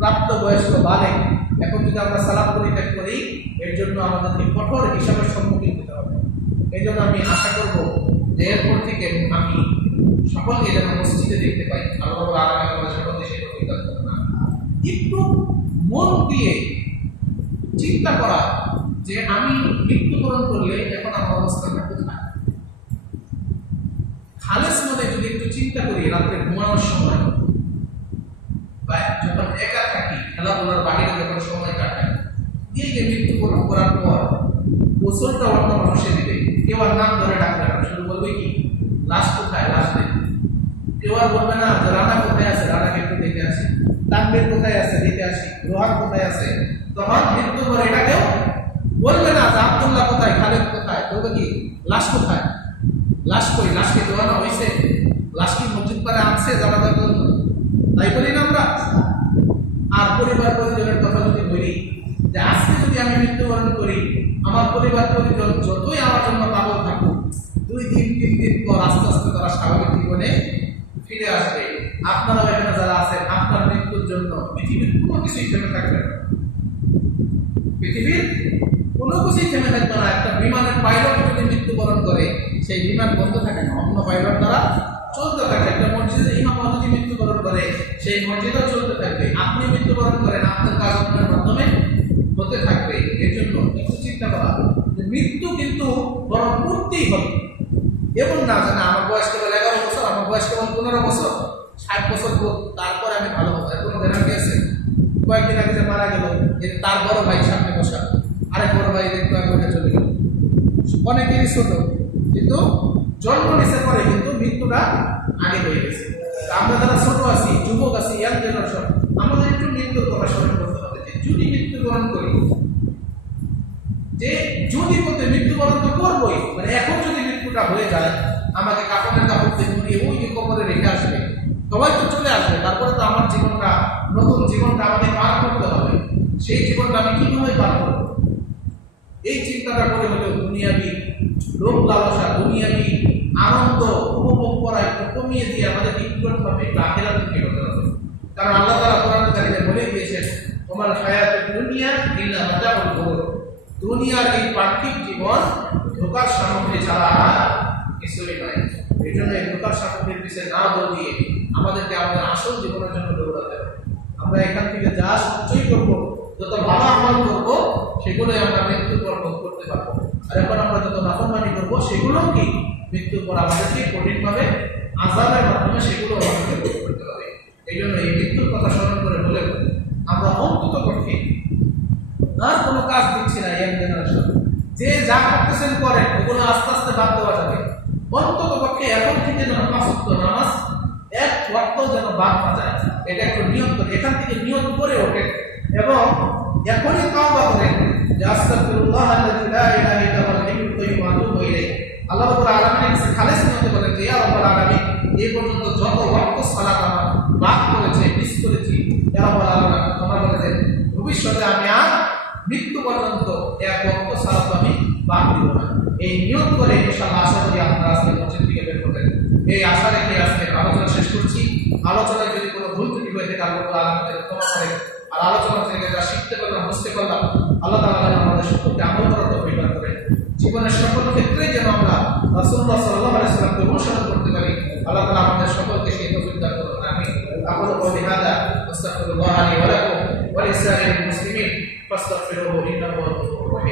প্রাপ্তবয়স্ক বালেগ। এখন যদি আমরা সালাত পরিত্যাগ করি এর জন্য আমাদেরকে কঠোর হিসাবের সম্মুখীন হতে হবে। এই জন্য আমি আশা করব যে এরপর থেকে আমি সকলকে যেন মসজিদে দেখতে পাই। আল্লাহ রাব্বুল আলামিন আমাদের সকলকে সেই তৌফিক দান করুন। একটু মন দিয়ে চিন্তা করা যে আমি মৃত্যুবরণ করলে এখন আমার অবস্থাটা কোথায়। খালেস মনে যদি একটু চিন্তা করি রাত্রে ঘুমানোর সময় বা যখন একা থাকি, খেলাধুলার বাইরে যখন সময় কাটাই, এই যে মৃত্যুবরণ করার পর গোসলটা অন্য মানুষে দিবে, কেউ আর নাম ধরে ডাকবে না, শুধু বলবে কি লাশ কোথায়, লাশ নেই। কেউ আর বলবে না যে রানা কোথায় আছে, রানাকে একটু দেখে আসি, তানবীর কোথায় আছে দেখে আসি, রোহান কোথায় আছে। তখন মৃত্যু পর এটা কেউ বলবে না যে আব্দুল্লাহ কোথায়, খালেদ কোথায়, বলবে কি লাশ কোথায়, লাশ কই, লাশকে দোয়ানো হয়েছে, লাশ কি মসজিদ পারে আনছে জানাজার জন্য, তাই বলি না আমরা। আর পরিবার পরিজনের আমার পরিবার পরিজন যতই আমার জন্য পাগল থাকুক, 2 দিন 3 দিন পর আস্তে আস্তে তারা স্বাভাবিক জীবনে ফিরে আসবে। আপনারাও এখানে যারা আছেন, আপনার মৃত্যুর জন্য পৃথিবীর কোনো কিছুই থেমে থাকবে না। পৃথিবীর কোনো কিছুই থেমে থাকবে না। একটা বিমানের পাইলট যদি মৃত্যুবরণ করে, সেই বিমান বন্ধ থাকে না, অন্য পাইলট দ্বারা চলতে থাকে। একটা মসজিদের ইমাম যদি মৃত্যুবরণ করে, সেই মসজিদও চলতে থাকবে। আপনি মৃত্যুবরণ করেন, আপনার কাজ আপনার মাধ্যমে হতে থাকবে। এর জন্য একটু চিন্তা করা যে মৃত্যু কিন্তু বরং উঠতেই হবে। এমন না যে না আমার বয়স কেবল 11 বছর, আমার বয়স কেবল 15 বছর, 60 বছর তারপরে আমি ভালো হবো, এর কোনো গ্যারান্টি আছে? কয়েকদিন আগে যে মারা গেল, তার বড় ভাই সামনে বসা, আরেক বড় ভাই দেখতে আগে চলে গেল। অনেকেরই ছোট, কিন্তু জন্ম নিচে পরে কিন্তু মৃত্যুটা আগে হয়ে গেছে। আমরা যারা ছোট আছি, যুবক আছি, ইয়াং জেনারেশন, আমাদের একটু মৃত্যুর কথা স্মরণ করতে হবে যে যদি মৃত্যুবরণ করি, যে যদি করতে মৃত্যুবরণ তো করবোই, মানে এখন যদি মৃত্যুটা হয়ে যায়, আমাকে কাপড়ের কাপড় দিয়ে ওই যে কবরে রেখে আসবে, সবাই তো চলে আসবে, তারপরে তো আমার জীবনটা, নতুন জীবনটা আমাকে পার করতে হবে। সেই জীবনটা আমি কিভাবে পার করবো, এই চিন্তাটা করে হলেও দুনিয়াবি লোভ লালসা, দুনিয়াবি আনন্দ উপভোগ করা একটু কমিয়ে দিয়ে আমাদের কি করতে হবে, একটু আখিরাত মুখী হতে হবে। কারণ আল্লাহ তাআলা কোরআনে কারিমে বলে দিয়েছেন, তোমার হায়াতুদ দুনিয়া ইল্লা মাতাউল গুরুর, দুনিয়ার এই পার্থিব জীবন ধোঁকার সামগ্রী ছাড়া কিছুই নয়। এই জন্য এই ধোঁকার সামগ্রীর পিছনে না দৌড়িয়ে আমাদেরকে আমাদের আসল জীবনের জন্য দৌড়াতে হবে। আমরা এখান থেকে যা সঞ্চয় করবো, যত ভালো আমল করবো, সেগুলোই আমরা মৃত্যুর পর ভোগ করতে পারবো। আর এখন আমরা যত নাফরমানি করবো, সেগুলো কি মৃত্যুর পর আমাদেরকে কঠিনভাবে আযাবের মাধ্যমে সেগুলো আমাদেরকে ভোগ করতে হবে। এই জন্য এই মৃত্যুর কথা স্মরণ করে বলে আমরা অন্তত পক্ষে আর কোনো কাজ দিচ্ছি না। ইয়াং জেনারেশন যে যা করতেছেন করেন, ওগুলো আস্তে আস্তে বাদ দেওয়া যাবে। অন্তত পক্ষে এখন থেকে যেন 5 ওয়াক্ত নামাজ, 1 ওয়াক্ত যেন বাদ না যায়, এটা একটু নিয়ত করে, এখান থেকে নিয়ত করে ওঠেন এবং এখনই তাওবা করেন যে আস্তাগফিরুল্লাহ আল্লাযী লা ইলাহা ইল্লা হুয়াল হাইয়্যুল কাইয়্যুম ওয়া আতুবু ইলাইহি। আল্লাহ রাব্বুল আলামিনের কাছে খালেস নিয়তে বলেন যে ইয়া রাব্বুল আলামিন, এই পর্যন্ত যত ওয়াক্ত সালাত আমার বাদ করেছে, মিস করেছি, ইয়া রাব্বুল আলামিন তোমরা বলে দেন ভবিষ্যতে আমি আর মৃত্যু পর্যন্ত 1 ওয়াক্ত সালাত আমি বাদ দিব না। এই নিয়ত করে ইনশাআল্লাহ আশা করি আপনারা আজকে মসজিদ থেকে বের করবেন। এই আশা রেখে আজকে আলোচনা শেষ করছি। আলোচনায় যদি কোনো ভুল ত্রুটি হয়ে থাকে আল্লাহ তাআলা আমাদের ক্ষমা করেন। আর আলোচনা থেকে যা শিখতে পারলাম, বুঝতে পারলাম, আল্লাহ তাআলা আমাদের সকলকে আমল করার তৌফিক দান করেন। জীবনের সকল ক্ষেত্রেই যেন আমরা রাসূলুল্লাহ সাল্লাল্লাহু আলাইহি ওয়াসাল্লামকে অনুসরণ করতে পারি। আল্লাহ তাআলা আমাদের সকলকে সেই তৌফিক দান করুন। আমিন। আকুলু কওলি হাযা আস্তাগফিরুল্লাহ লি ওয়া লাকুম ওয়া লিসাইরিল মুসলিমিন ফাস্তাগফিরুহু ইন্নাহু হুয়াল গফুরুর রাহিম।